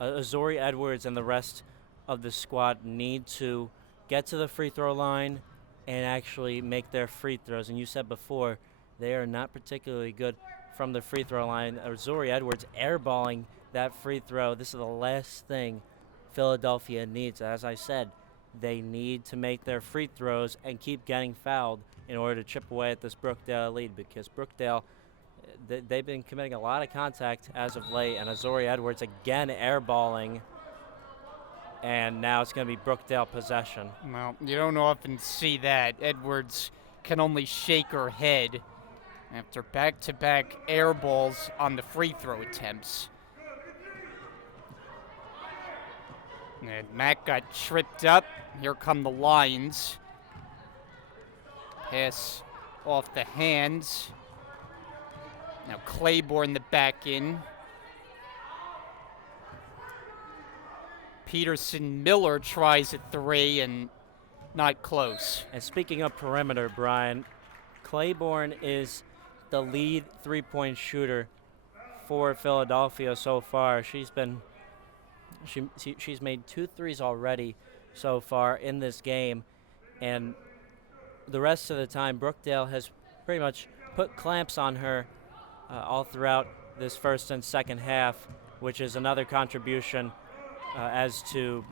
Azori Edwards and the rest of the squad need to get to the free throw line and actually make their free throws. And you said before, they are not particularly good from the free throw line. Azori Edwards airballing that free throw. This is the last thing Philadelphia needs. As I said, they need to make their free throws and keep getting fouled in order to chip away at this Brookdale lead, because Brookdale, they've been committing a lot of contact as of late, and Azori Edwards again airballing, and now it's going to be Brookdale possession. Well, you don't often see that. Edwards can only shake her head after back-to-back air balls on the free throw attempts. And Mack got tripped up. Here come the Lions. Pass off the hands. Now Claiborne the back in. Peterson Miller tries a 3 and not close. And speaking of perimeter, Brian, Claiborne is the lead three-point shooter for Philadelphia so far. She's made 2 threes already so far in this game, and the rest of the time Brookdale has pretty much put clamps on her all throughout this first and second half, which is another contribution as to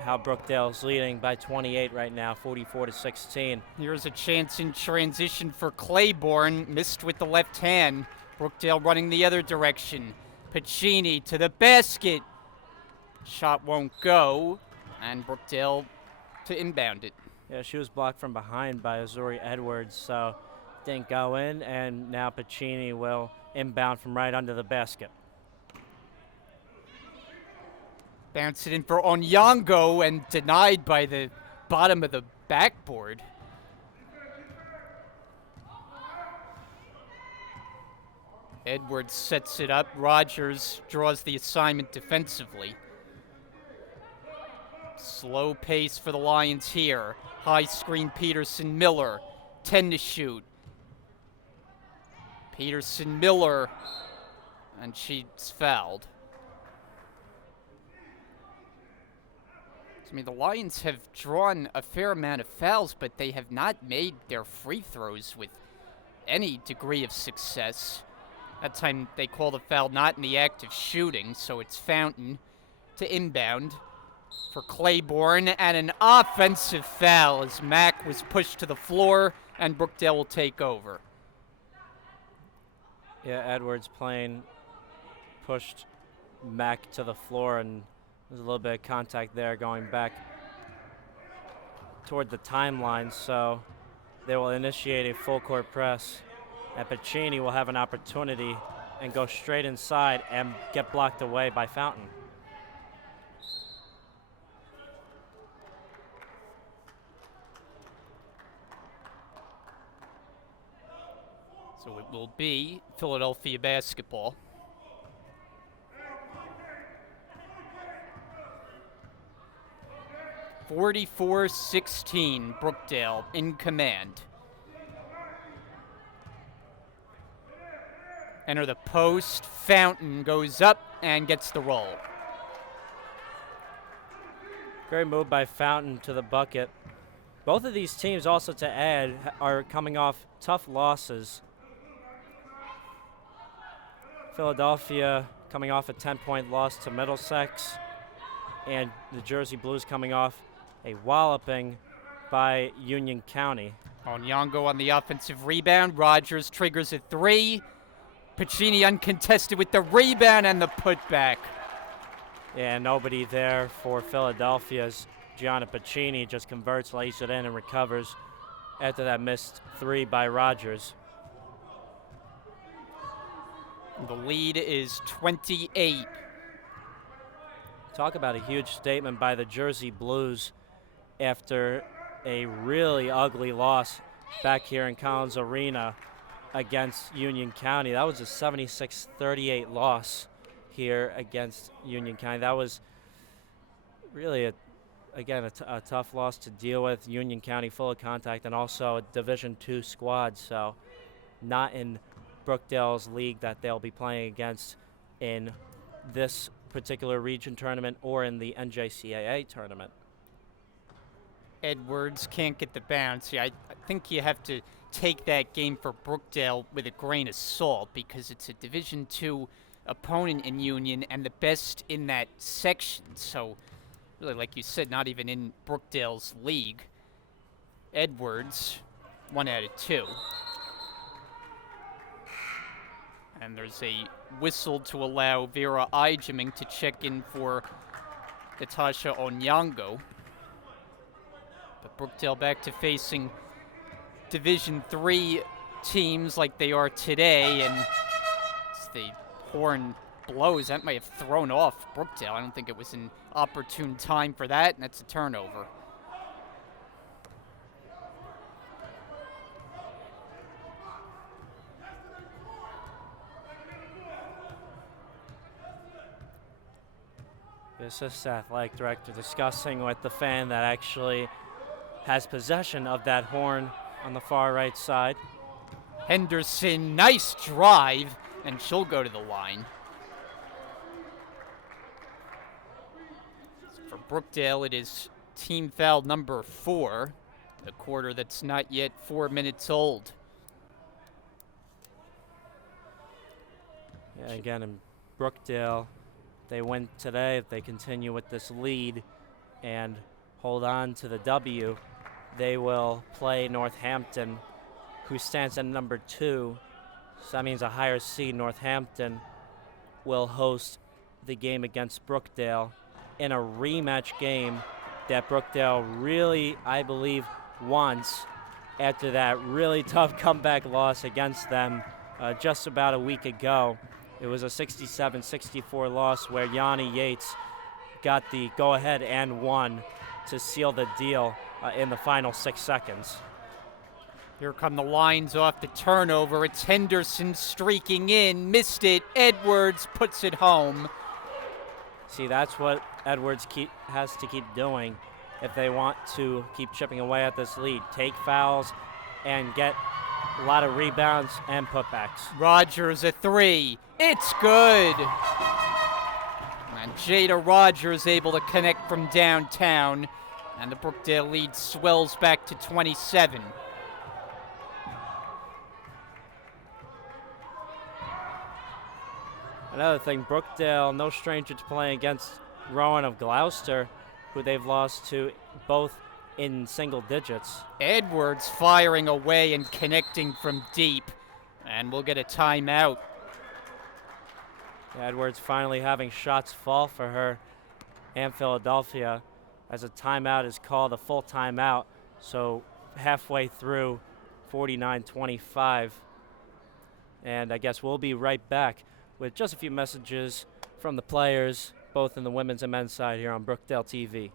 how Brookdale's leading by 28 right now, 44-16. Here's a chance in transition for Claiborne, missed with the left hand. Brookdale running the other direction. Pacini to the basket. Shot won't go, and Brookdale to inbound it. Yeah, she was blocked from behind by Azori Edwards, so didn't go in, and now Pacini will inbound from right under the basket. Bounce it in for Onyango and denied by the bottom of the backboard. Edwards sets it up. Rogers draws the assignment defensively. Slow pace for the Lions here. High screen Peterson Miller. 10 to shoot. Peterson Miller. And she's fouled. I mean, the Lions have drawn a fair amount of fouls, but they have not made their free throws with any degree of success. That time they called a foul not in the act of shooting, so it's Fountain to inbound for Claiborne, and an offensive foul as Mack was pushed to the floor, and Brookdale will take over. Yeah, Edwards pushed Mack to the floor, and there's a little bit of contact there going back toward the timeline, so they will initiate a full court press. And Pacini will have an opportunity and go straight inside and get blocked away by Fountain. So it will be Philadelphia basketball. (44-16), Brookdale in command. Enter the post. Fountain goes up and gets the roll. Great move by Fountain to the bucket. Both of these teams, also to add, are coming off tough losses. Philadelphia coming off a 10-point loss to Middlesex, and the Jersey Blues coming off a walloping by Union County. Onyango on the offensive rebound. Rogers triggers a three. Pacini uncontested with the rebound and the putback. Yeah, nobody there for Philadelphia's Gianna Pacini just converts, lays it in, and recovers after that missed three by Rogers. The lead is 28. Talk about a huge statement by the Jersey Blues after a really ugly loss back here in Collins Arena against Union County. That was a 76-38 loss here against Union County. That was really, a tough loss to deal with. Union County full of contact, and also a Division II squad, so not in Brookdale's league that they'll be playing against in this particular region tournament or in the NJCAA tournament. Edwards can't get the bounce. I think you have to take that game for Brookdale with a grain of salt because it's a Division II opponent in Union and the best in that section. So, really, like you said, not even in Brookdale's league. Edwards, 1 out of 2. And there's a whistle to allow Vera Ijeming to check in for Natasha Onyango. But Brookdale back to facing Division III teams like they are today, and as the horn blows, that might have thrown off Brookdale. I don't think it was an opportune time for that, and that's a turnover. The assistant athletic director discussing with the fan that actually has possession of that horn on the far right side. Henderson, nice drive, and she'll go to the line. So for Brookdale, it is team foul number 4, a quarter that's not yet 4 minutes old. Yeah, again, in Brookdale, they win today. If they continue with this lead and hold on to the W, they will play Northampton, who stands at number 2. So that means a higher seed, Northampton, will host the game against Brookdale in a rematch game that Brookdale really, I believe, wants after that really tough comeback loss against them just about a week ago. It was a 67-64 loss where Yanni Yates got the go-ahead and won to seal the deal in the final 6 seconds. Here come the lines off the turnover. It's Henderson streaking in, missed it. Edwards puts it home. See, that's what Edwards has to keep doing if they want to keep chipping away at this lead. Take fouls and get a lot of rebounds and putbacks. Rogers a 3. It's good. And Jada Rogers able to connect from downtown. And the Brookdale lead swells back to 27. Another thing, Brookdale, no stranger to playing against Rowan of Gloucester, who they've lost to both in single digits. Edwards firing away and connecting from deep. And we'll get a timeout. Edwards finally having shots fall for her and Philadelphia as a timeout is called, a full timeout. So halfway through 49-25. And I guess we'll be right back with just a few messages from the players, both in the women's and men's side here on Brookdale TV.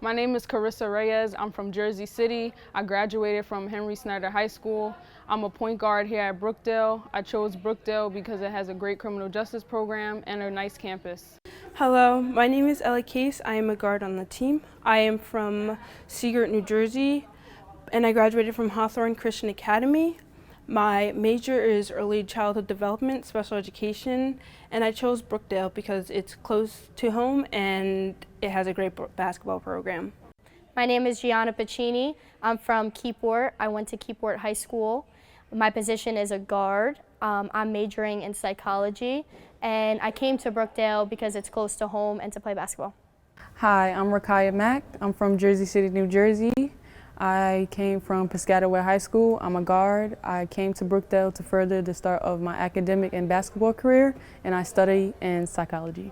My name is Carissa Reyes. I'm from Jersey City. I graduated from Henry Snyder High School. I'm a point guard here at Brookdale. I chose Brookdale because it has a great criminal justice program and a nice campus. Hello, my name is Ella Case. I am a guard on the team. I am from Seagirt, New Jersey, and I graduated from Hawthorne Christian Academy. My major is early childhood development, special education, and I chose Brookdale because it's close to home and it has a great basketball program. My name is Gianna Pacini. I'm from Keyport. I went to Keyport High School. My position is a guard. I'm majoring in psychology, and I came to Brookdale because it's close to home and to play basketball. Hi, I'm Rakaya Mack. I'm from Jersey City, New Jersey. I came from Piscataway High School. I'm a guard. I came to Brookdale to further the start of my academic and basketball career, and I study in psychology.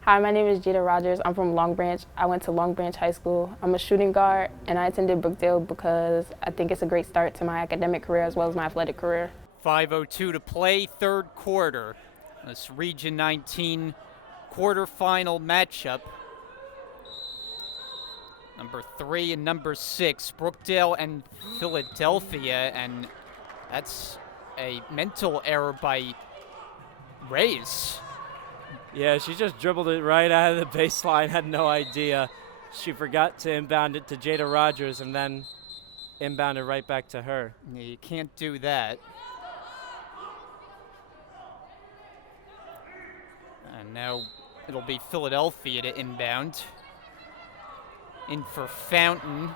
Hi, my name is Jada Rogers. I'm from Long Branch. I went to Long Branch High School. I'm a shooting guard, and I attended Brookdale because I think it's a great start to my academic career as well as my athletic career. 5:02 to play, third quarter. This Region 19 quarterfinal matchup. Number 3 and number 6, Brookdale and Philadelphia, and that's a mental error by Reyes. Yeah, she just dribbled it right out of the baseline, had no idea. She forgot to inbound it to Jada Rogers and then inbounded right back to her. Yeah, you can't do that. And now it'll be Philadelphia to inbound. In for Fountain.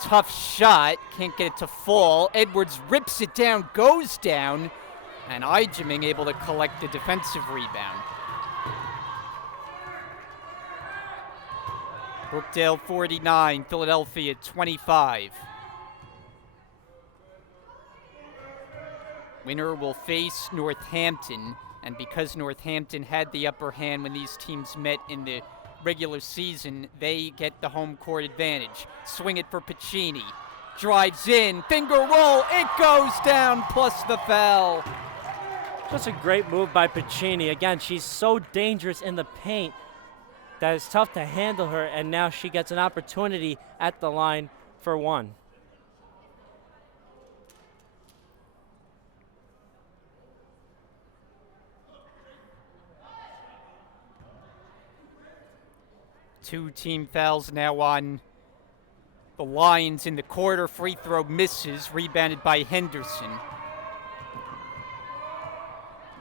Tough shot. Can't get it to fall. Edwards rips it down, goes down, and Ijeming able to collect the defensive rebound. Brookdale 49, Philadelphia 25. Winner will face Northampton, and because Northampton had the upper hand when these teams met in the regular season, they get the home court advantage. Swing it for Pacini. Drives in, finger roll, it goes down, plus the foul. Just a great move by Pacini. Again, she's so dangerous in the paint that it's tough to handle her, and now she gets an opportunity at the line for one. Two team fouls now on the Lions in the quarter. Free throw misses, rebounded by Henderson.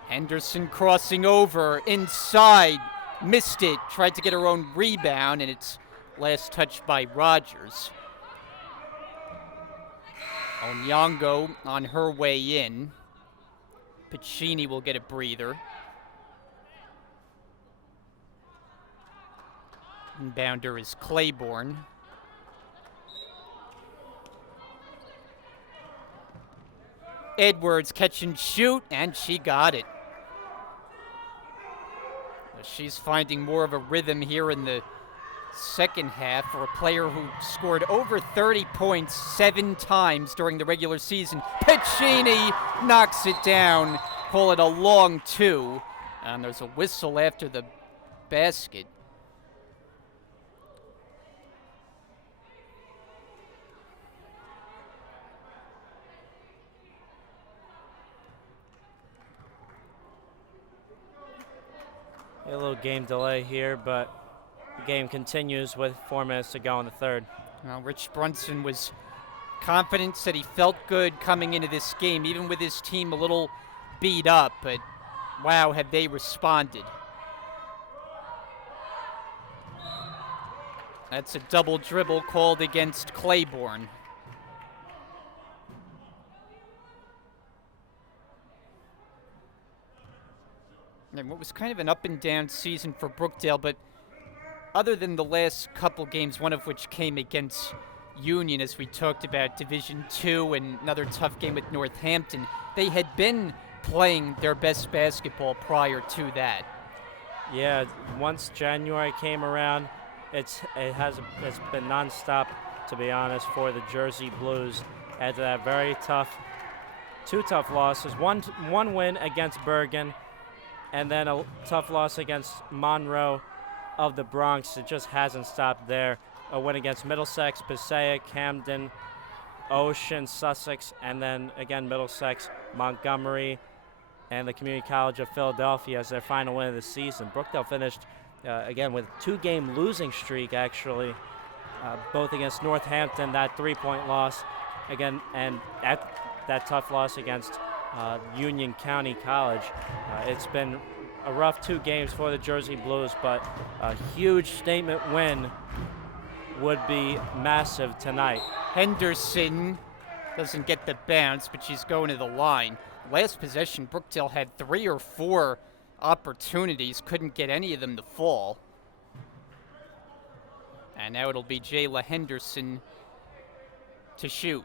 Henderson crossing over, inside, missed it, tried to get her own rebound, and it's last touched by Rogers. Onyango on her way in. Pacini will get a breather. Inbounder is Claiborne. Edwards catch and shoot, and she got it. She's finding more of a rhythm here in the second half for a player who scored over 30 points 7 times during the regular season. Pacini knocks it down. Call it a long 2. And there's a whistle after the basket. A little game delay here, but the game continues with 4 minutes to go in the third. Well, Rich Brunson was confident, said he felt good coming into this game, even with his team a little beat up, but wow, have they responded. That's a double dribble called against Claiborne. And what was kind of an up and down season for Brookdale, but other than the last couple games, one of which came against Union, as we talked about, Division II, and another tough game with Northampton, they had been playing their best basketball prior to that. Yeah, once January came around, it's been nonstop, to be honest, for the Jersey Blues. Had that very tough, two tough losses. One win against Bergen, and then a tough loss against Monroe of the Bronx. It just hasn't stopped there. A win against Middlesex, Passaic, Camden, Ocean, Sussex, and then again Middlesex, Montgomery, and the Community College of Philadelphia as their final win of the season. Brookdale finished again with a 2-game losing streak, actually, both against Northampton, that 3-point loss, again, and that tough loss against Union County College. It's been a rough 2 games for the Jersey Blues, but a huge statement win would be massive tonight. Henderson doesn't get the bounce, but she's going to the line. Last possession, Brookdale had 3 or 4 opportunities, couldn't get any of them to fall. And now it'll be Jayla Henderson to shoot.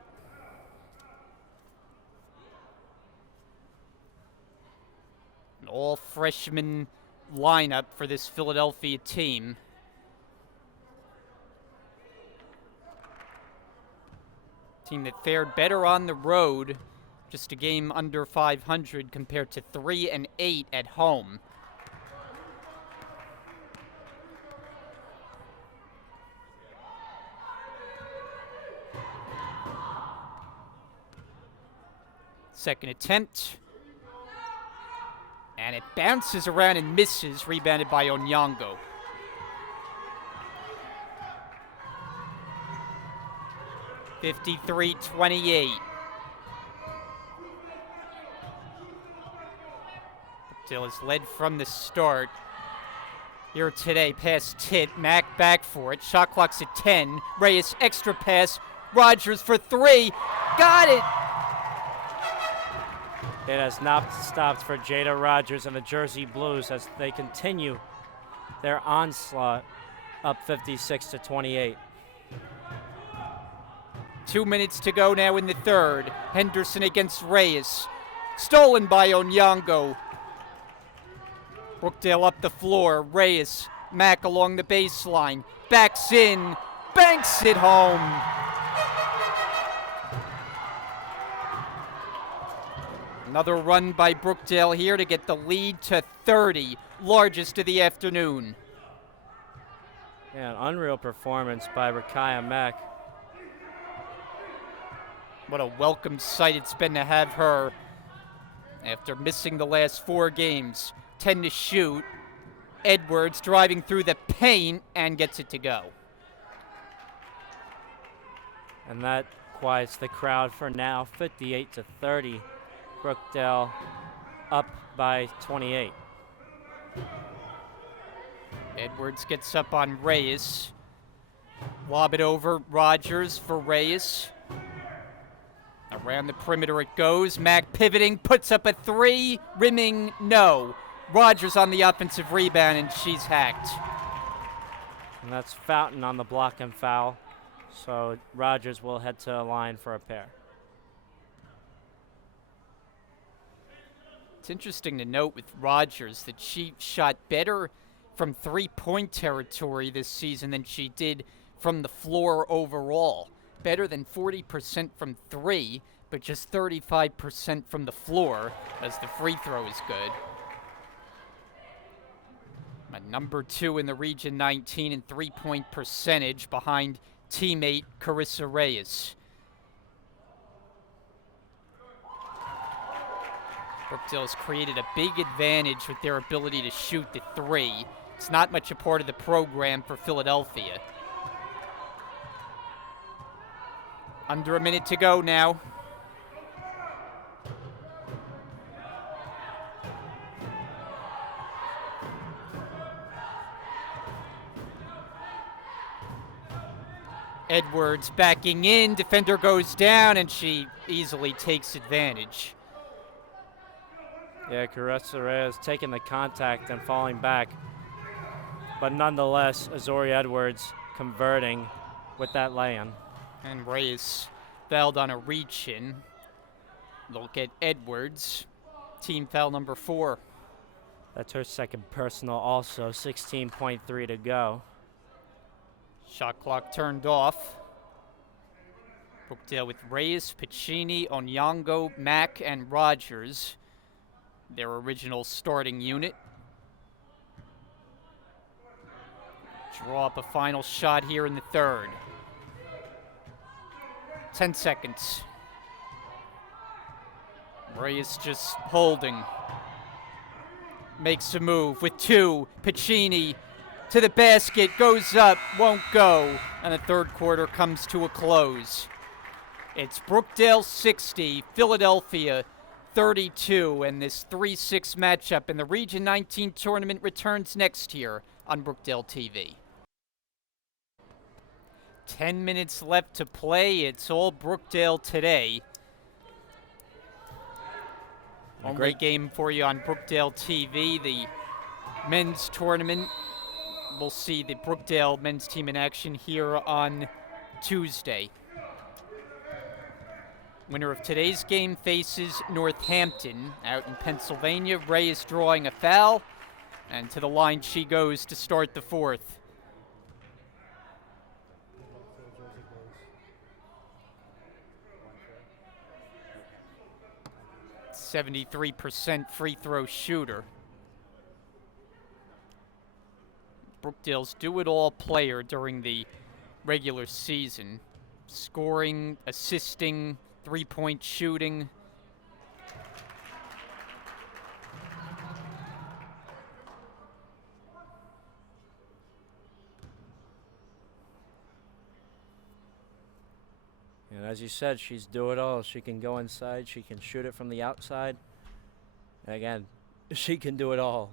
An all-freshman lineup for this Philadelphia team. Team that fared better on the road, just a game under 500 compared to 3-8 at home. Second attempt. And it bounces around and misses, rebounded by Onyango. (53-28). Brookdale has led from the start. Here today, pass Tit, Mack back for it. Shot clock's at 10. Reyes extra pass. Rogers for 3. Got it! It has not stopped for Jada Rogers and the Jersey Blues as they continue their onslaught, up 56-28. 2 minutes to go now in the third. Henderson against Reyes. Stolen by Onyango. Brookdale up the floor. Reyes, Mack along the baseline. Backs in, banks it home. Another run by Brookdale here to get the lead to 30, largest of the afternoon. Yeah, an unreal performance by Rakaya Mack. What a welcome sight it's been to have her after missing the last 4 games. 10 to shoot. Edwards driving through the paint and gets it to go. And that quiets the crowd for now, 58-30. Brookdale up by 28. Edwards gets up on Reyes. Lob it over, Rogers for Reyes. Around the perimeter it goes. Mack pivoting, puts up a 3. Rimming, no. Rogers on the offensive rebound, and she's hacked. And that's Fountain on the block and foul. So Rogers will head to the line for a pair. It's interesting to note with Rogers that she shot better from 3-point territory this season than she did from the floor overall. Better than 40% from 3, but just 35% from the floor, as the free throw is good. A number 2 in the Region 19 in 3-point percentage behind teammate Carissa Reyes. Brookdale has created a big advantage with their ability to shoot the 3. It's not much a part of the program for Philadelphia. Under a minute to go now. Edwards backing in, defender goes down, and she easily takes advantage. Yeah, Caressa Reyes taking the contact and falling back. But nonetheless, Azori Edwards converting with that lay-in. And Reyes fouled on a reach-in. They'll get Edwards. Team foul number 4. That's her second personal also, 16.3 to go. Shot clock turned off. Brookdale with Reyes, Piccini, Onyango, Mack, and Rogers, their original starting unit. Draw up a final shot here in the third. 10 seconds. Reyes just holding. Makes a move with 2. Piccini to the basket, goes up, won't go, and the third quarter comes to a close. It's Brookdale 60, Philadelphia 32, and this 3-6 matchup in the Region 19 tournament returns next year on Brookdale TV. 10 minutes left to play. It's all Brookdale today. Only game for you on Brookdale TV, the men's tournament. We'll see the Brookdale men's team in action here on Tuesday. Winner of today's game faces Northampton out in Pennsylvania. Ray is drawing a foul, and to the line she goes to start the fourth. 73% free throw shooter. Brookdale's do-it-all player during the regular season. Scoring, assisting, three-point shooting. And as you said, she's do it all. She can go inside, she can shoot it from the outside. And again, she can do it all,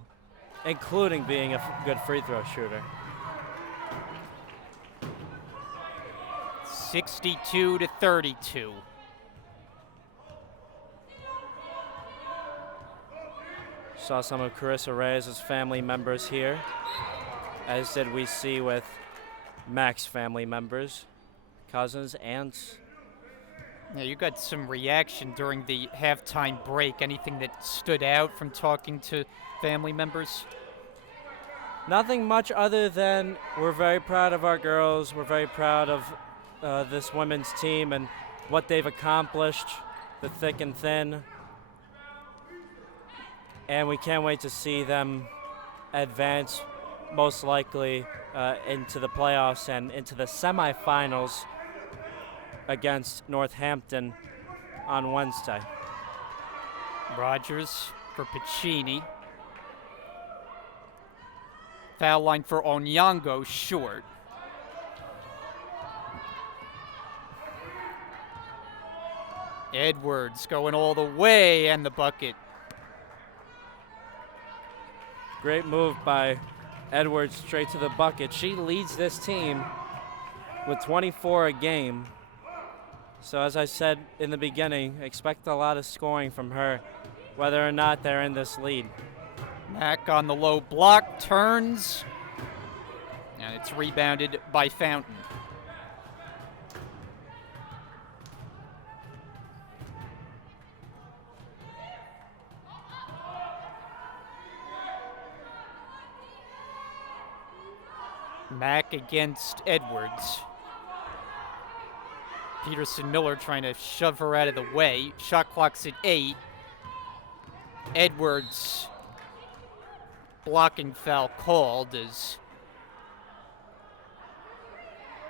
including being a good free throw shooter. 62-32. Saw some of Carissa Reyes' family members here, as did we see with Mac's family members, cousins, aunts. Yeah, you got some reaction during the halftime break. Anything that stood out from talking to family members? Nothing much other than we're very proud of our girls. We're very proud of this women's team and what they've accomplished, the thick and thin. And we can't wait to see them advance, most likely into the playoffs and into the semifinals against Northampton on Wednesday. Rogers for Piccini. Foul line for Onyango, short. Edwards going all the way, and the bucket. Great move by Edwards, straight to the bucket. She leads this team with 24 a game. So as I said in the beginning, expect a lot of scoring from her, whether or not they're in this lead. Mack on the low block, turns, and it's rebounded by Fountain. Mack against Edwards. Peterson Miller trying to shove her out of the way. Shot clock's at 8. Edwards blocking foul called as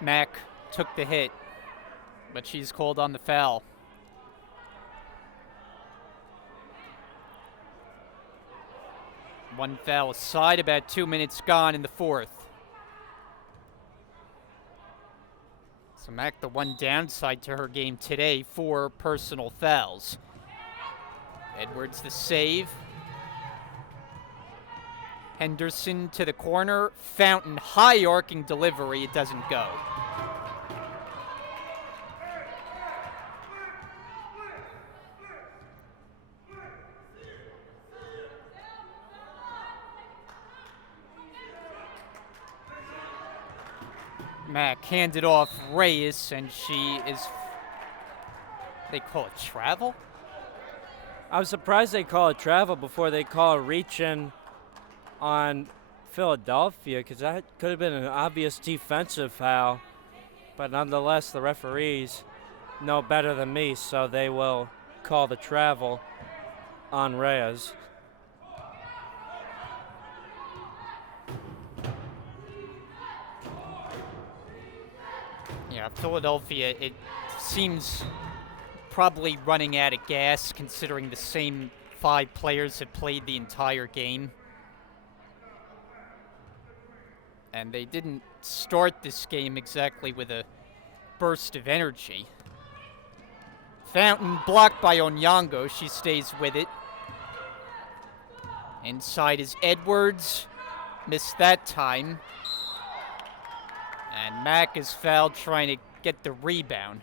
Mack took the hit, but she's called on the foul. One foul aside, about 2 minutes gone in the fourth. So Mack, the one downside to her game today, 4 personal fouls. Edwards the save. Henderson to the corner. Fountain, high arcing delivery, it doesn't go. Mack handed off Reyes, and she is, they call it travel? I was surprised they call it travel before they call a reach-in on Philadelphia, because that could have been an obvious defensive foul. But nonetheless, the referees know better than me, so they will call the travel on Reyes. Yeah, Philadelphia, it seems probably running out of gas considering the same 5 players have played the entire game. And they didn't start this game exactly with a burst of energy. Fountain blocked by Onyango. She stays with it. Inside is Edwards. Missed that time. And Mack is fouled trying to get the rebound.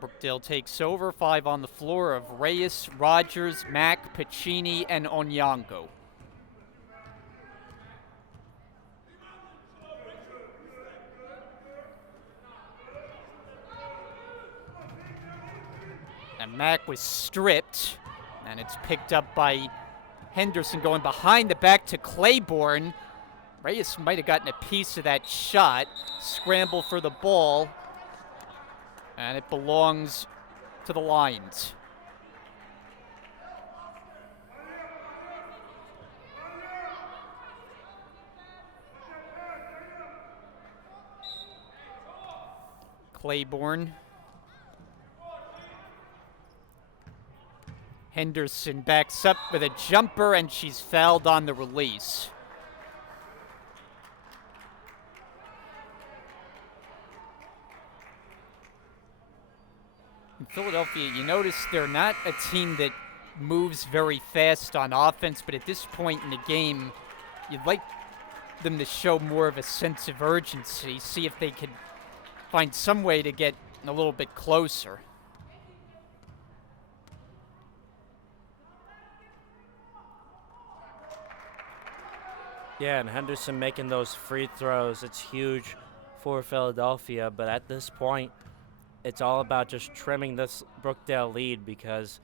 Brookdale takes over. 5 on the floor of Reyes, Rogers, Mack, Pacini, and Onyango. And Mack was stripped, and it's picked up by Henderson going behind the back to Claiborne. Reyes might have gotten a piece of that shot. Scramble for the ball, and it belongs to the Lions. Claiborne. Henderson backs up with a jumper, and she's fouled on the release. In Philadelphia, you notice they're not a team that moves very fast on offense, but at this point in the game, you'd like them to show more of a sense of urgency, see if they could find some way to get a little bit closer. Yeah, and Henderson making those free throws, it's huge for Philadelphia, but at this point, it's all about just trimming this Brookdale lead, because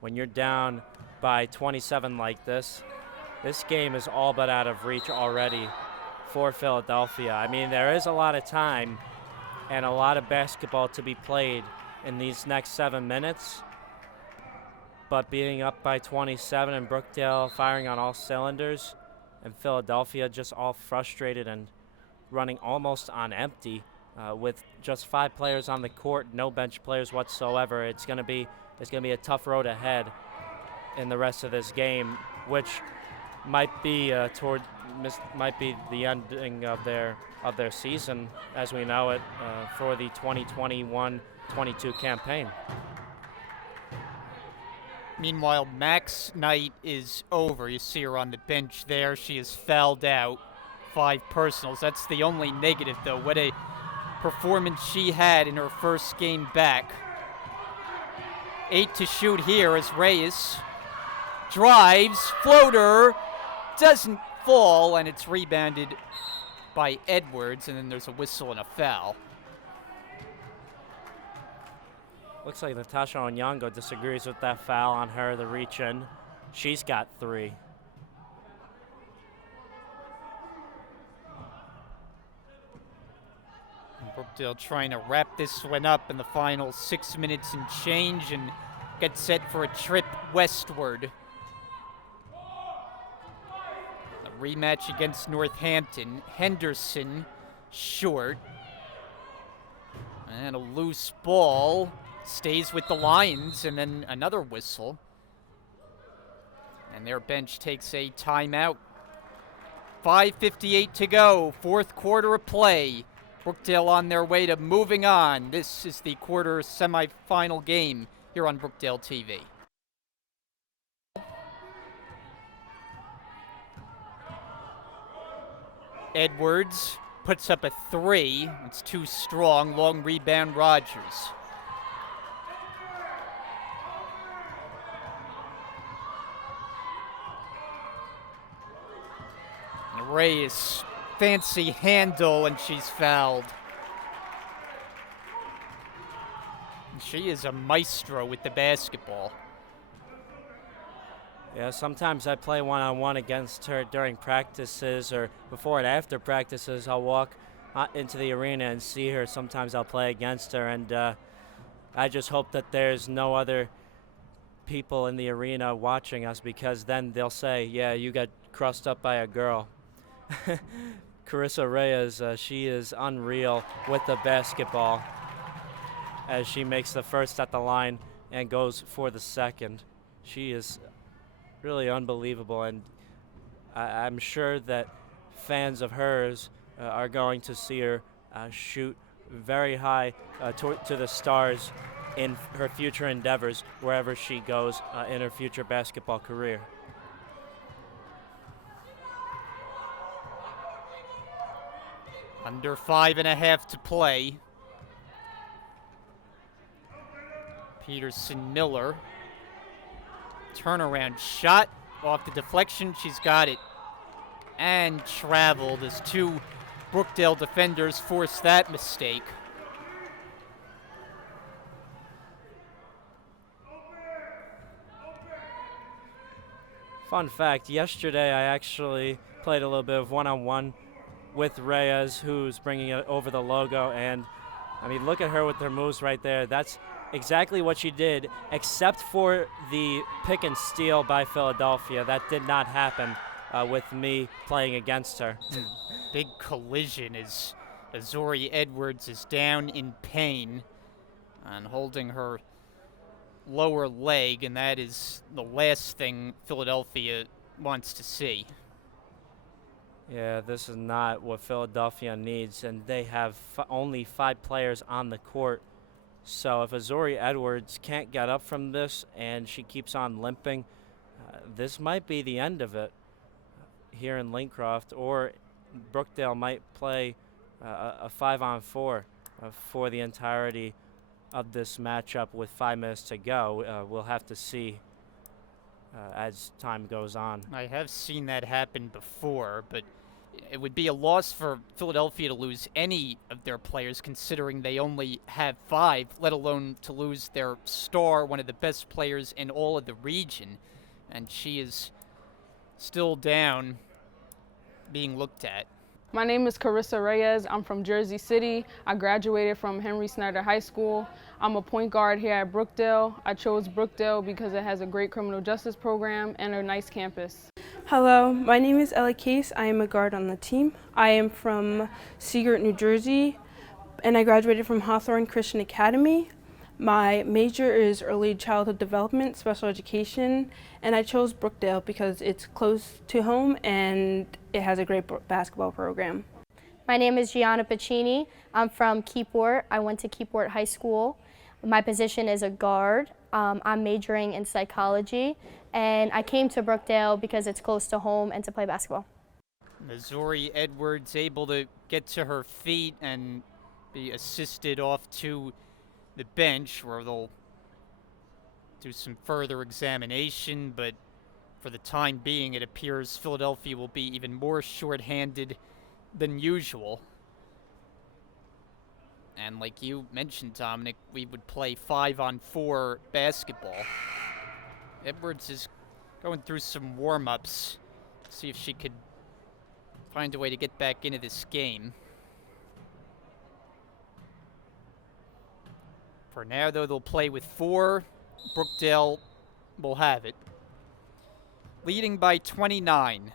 when you're down by 27 like this game is all but out of reach already for Philadelphia. I mean, there is a lot of time and a lot of basketball to be played in these next 7 minutes, but being up by 27 and Brookdale firing on all cylinders, and Philadelphia just all frustrated and running almost on empty with just 5 players on the court, no bench players whatsoever. It's going to be a tough road ahead in the rest of this game, which might be the ending of their season as we know it for the 2021-22 campaign. Meanwhile, Mack's night is over. You see her on the bench there. She is fouled out. 5 personals. That's the only negative, though. What a performance she had in her first game back. 8 to shoot here as Reyes drives. Floater doesn't fall, and it's rebounded by Edwards, and then there's a whistle and a foul. Looks like Natasha Onyango disagrees with that foul on her, the reach-in. She's got 3. Brookdale trying to wrap this one up in the final 6 minutes and change and get set for a trip westward. A rematch against Northampton. Henderson short. And a loose ball. Stays with the Lions, and then another whistle. And their bench takes a timeout. 5:58 to go, 4th quarter of play. Brookdale on their way to moving on. This is the quarter semifinal game here on Brookdale TV. Edwards puts up a 3. It's too strong. Long rebound, Rogers. Reyes fancy handle, and she's fouled. She is a maestro with the basketball. Yeah, sometimes I play one-on-one against her during practices or before and after practices. I'll walk into the arena and see her. Sometimes I'll play against her, and I just hope that there's no other people in the arena watching us, because then they'll say, yeah, you got crossed up by a girl. Carissa Reyes, she is unreal with the basketball as she makes the first at the line and goes for the second. She is really unbelievable, and I'm sure that fans of hers are going to see her shoot very high to the stars in her future endeavors, wherever she goes in her future basketball career. Under 5.5 to play. Peterson Miller. Turnaround shot off the deflection. She's got it. And traveled as two Brookdale defenders forced that mistake. Fun fact, yesterday I actually played a little bit of one-on-one with Reyes, who's bringing it over the logo, and I mean, look at her with her moves right there. That's exactly what she did, except for the pick and steal by Philadelphia. That did not happen with me playing against her. Big collision as Azori Edwards is down in pain and holding her lower leg, and that is the last thing Philadelphia wants to see. Yeah, this is not what Philadelphia needs, and they have only 5 players on the court. So if Azori Edwards can't get up from this and she keeps on limping, this might be the end of it here in Lincroft, or Brookdale might play a 5-on-4 for the entirety of this matchup with 5 minutes to go. We'll have to see as time goes on. I have seen that happen before, but it would be a loss for Philadelphia to lose any of their players, considering they only have 5, let alone to lose their star, one of the best players in all of the region. And she is still down, being looked at. My name is Carissa Reyes. I'm from Jersey City. I graduated from Henry Snyder High School. I'm a point guard here at Brookdale. I chose Brookdale because it has a great criminal justice program and a nice campus. Hello, my name is Ella Case. I am a guard on the team. I am from Seagirt, New Jersey, and I graduated from Hawthorne Christian Academy. My major is early childhood development, special education, and I chose Brookdale because it's close to home and it has a great basketball program. My name is Gianna Pacini. I'm from Keyport. I went to Keyport High School. My position is a guard. I'm majoring in psychology, and I came to Brookdale because it's close to home and to play basketball. Missouri Edwards able to get to her feet and be assisted off to the bench, where they'll do some further examination, but for the time being it appears Philadelphia will be even more short-handed than usual. And like you mentioned, Dominic, we would play 5-on-4 basketball. Edwards is going through some warm-ups, see if she could find a way to get back into this game. For now, though, they'll play with 4. Brookdale will have it. Leading by 29.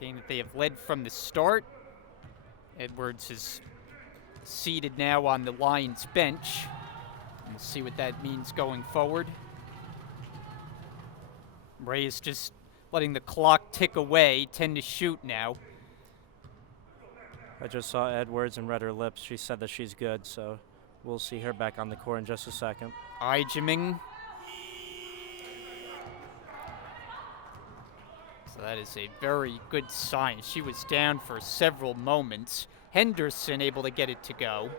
Game that they have led from the start. Edwards is seated now on the Lions bench. We'll see what that means going forward. Ray is just letting the clock tick away. 10 to shoot now. I just saw Edwards and read her lips. She said that she's good, so we'll see her back on the court in just a second. Ijiming. So that is a very good sign. She was down for several moments. Henderson able to get it to go.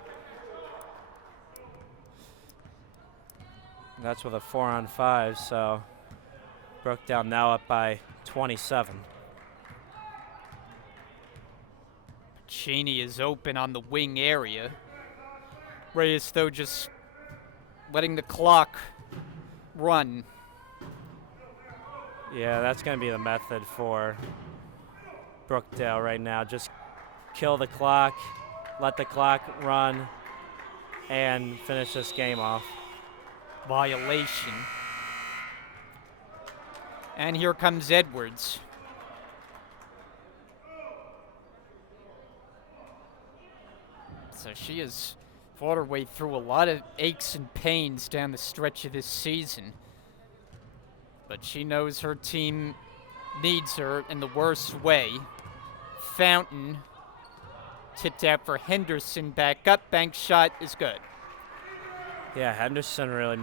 That's with a 4-on-5, so Brookdale now up by 27. Cheney is open on the wing area. Reyes, though, just letting the clock run. Yeah, that's going to be the method for Brookdale right now. Just kill the clock, let the clock run, and finish this game off. Violation. And here comes Edwards. So she has fought her way through a lot of aches and pains down the stretch of this season. But she knows her team needs her in the worst way. Fountain tipped out for Henderson, back up, bank shot is good. Yeah, Henderson really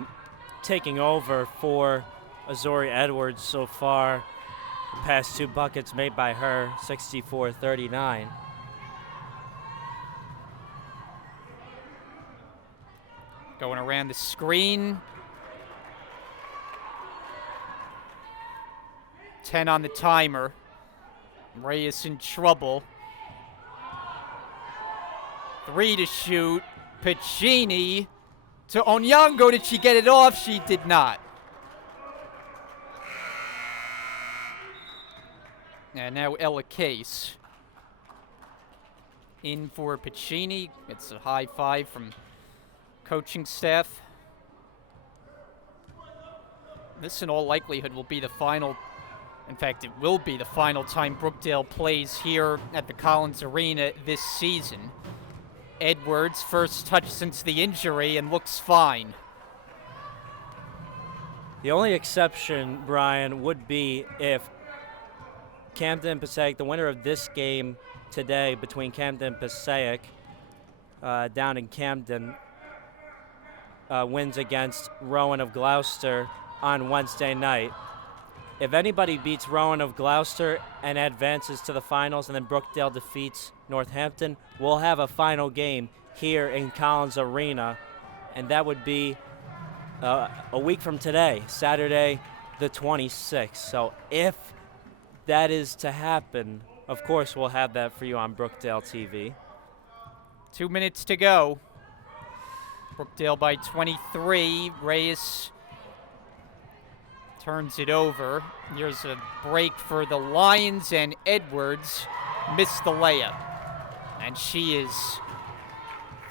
taking over for Azori Edwards so far. The past 2 buckets made by her, 64-39. Going around the screen. 10 on the timer. Reyes in trouble. 3 to shoot. Piccini to Onyango. Did she get it off? She did not. And now Ella Case in for Piccini. It's a high five from coaching staff. This in all likelihood will be the final, in fact it will be the final time Brookdale plays here at the Collins Arena this season. Edwards, first touch since the injury and looks fine. The only exception, Brian, would be if Camden and Passaic, the winner of this game today between Camden and Passaic down in Camden, wins against Rowan of Gloucester on Wednesday night. If anybody beats Rowan of Gloucester and advances to the finals, and then Brookdale defeats Northampton, we'll have a final game here in Collins Arena, and that would be a week from today, Saturday the 26th. So if that is to happen, of course we'll have that for you on Brookdale TV. 2 minutes to go. Brookdale by 23. Reyes turns it over. Here's a break for the Lions, and Edwards missed the layup. And she is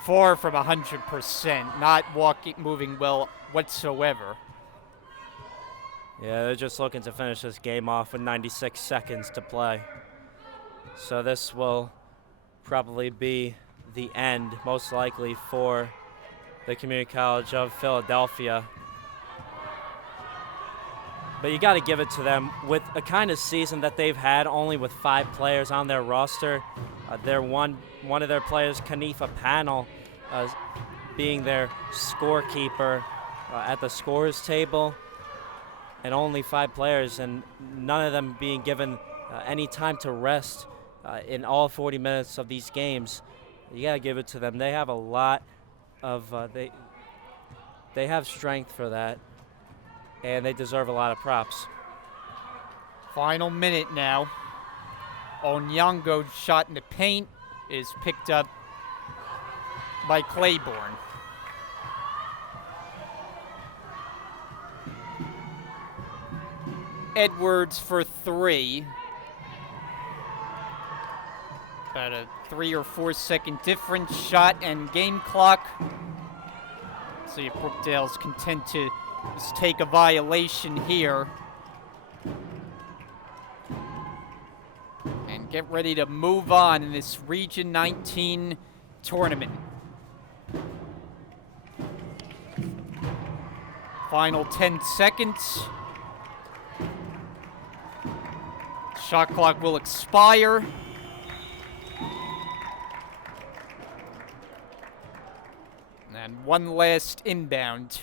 far from 100%, not moving well whatsoever. Yeah, they're just looking to finish this game off with 96 seconds to play. So this will probably be the end, most likely, for the Community College of Philadelphia. But you got to give it to them with a kind of season that they've had, only with 5 players on their roster. One of their players, Kanifa Panel, being their scorekeeper at the scorers table, and only 5 players, and none of them being given any time to rest in all 40 minutes of these games. You got to give it to them. They have a lot of they have strength for that, and they deserve a lot of props. Final minute now. Onyango's shot in the paint is picked up by Claiborne. Edwards for 3. About a 3 or 4 second difference. Shot and game clock. See if Brookdale's content to just take a violation here and get ready to move on in this Region 19 tournament. Final 10 seconds. Shot clock will expire. And one last inbound.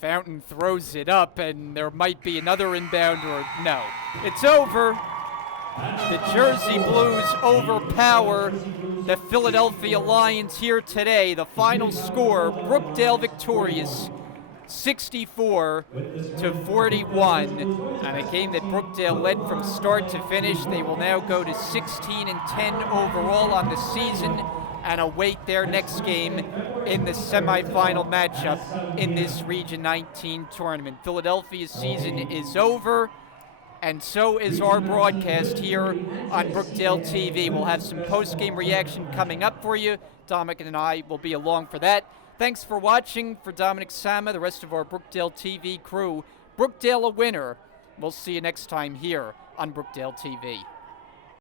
Fountain throws it up, and there might be another inbound, or no. It's over. The Jersey Blues overpower the Philadelphia Lions here today. The final score, Brookdale victorious 64-41, and a game that Brookdale led from start to finish. They will now go to 16-10 overall on the season and await their next game in the semifinal matchup in this Region 19 tournament. Philadelphia's season is over, and so is our broadcast here on Brookdale TV. We'll have some post-game reaction coming up for you. Dominic and I will be along for that. Thanks for watching. For Dominic Sama, the rest of our Brookdale TV crew, Brookdale a winner. We'll see you next time here on Brookdale TV.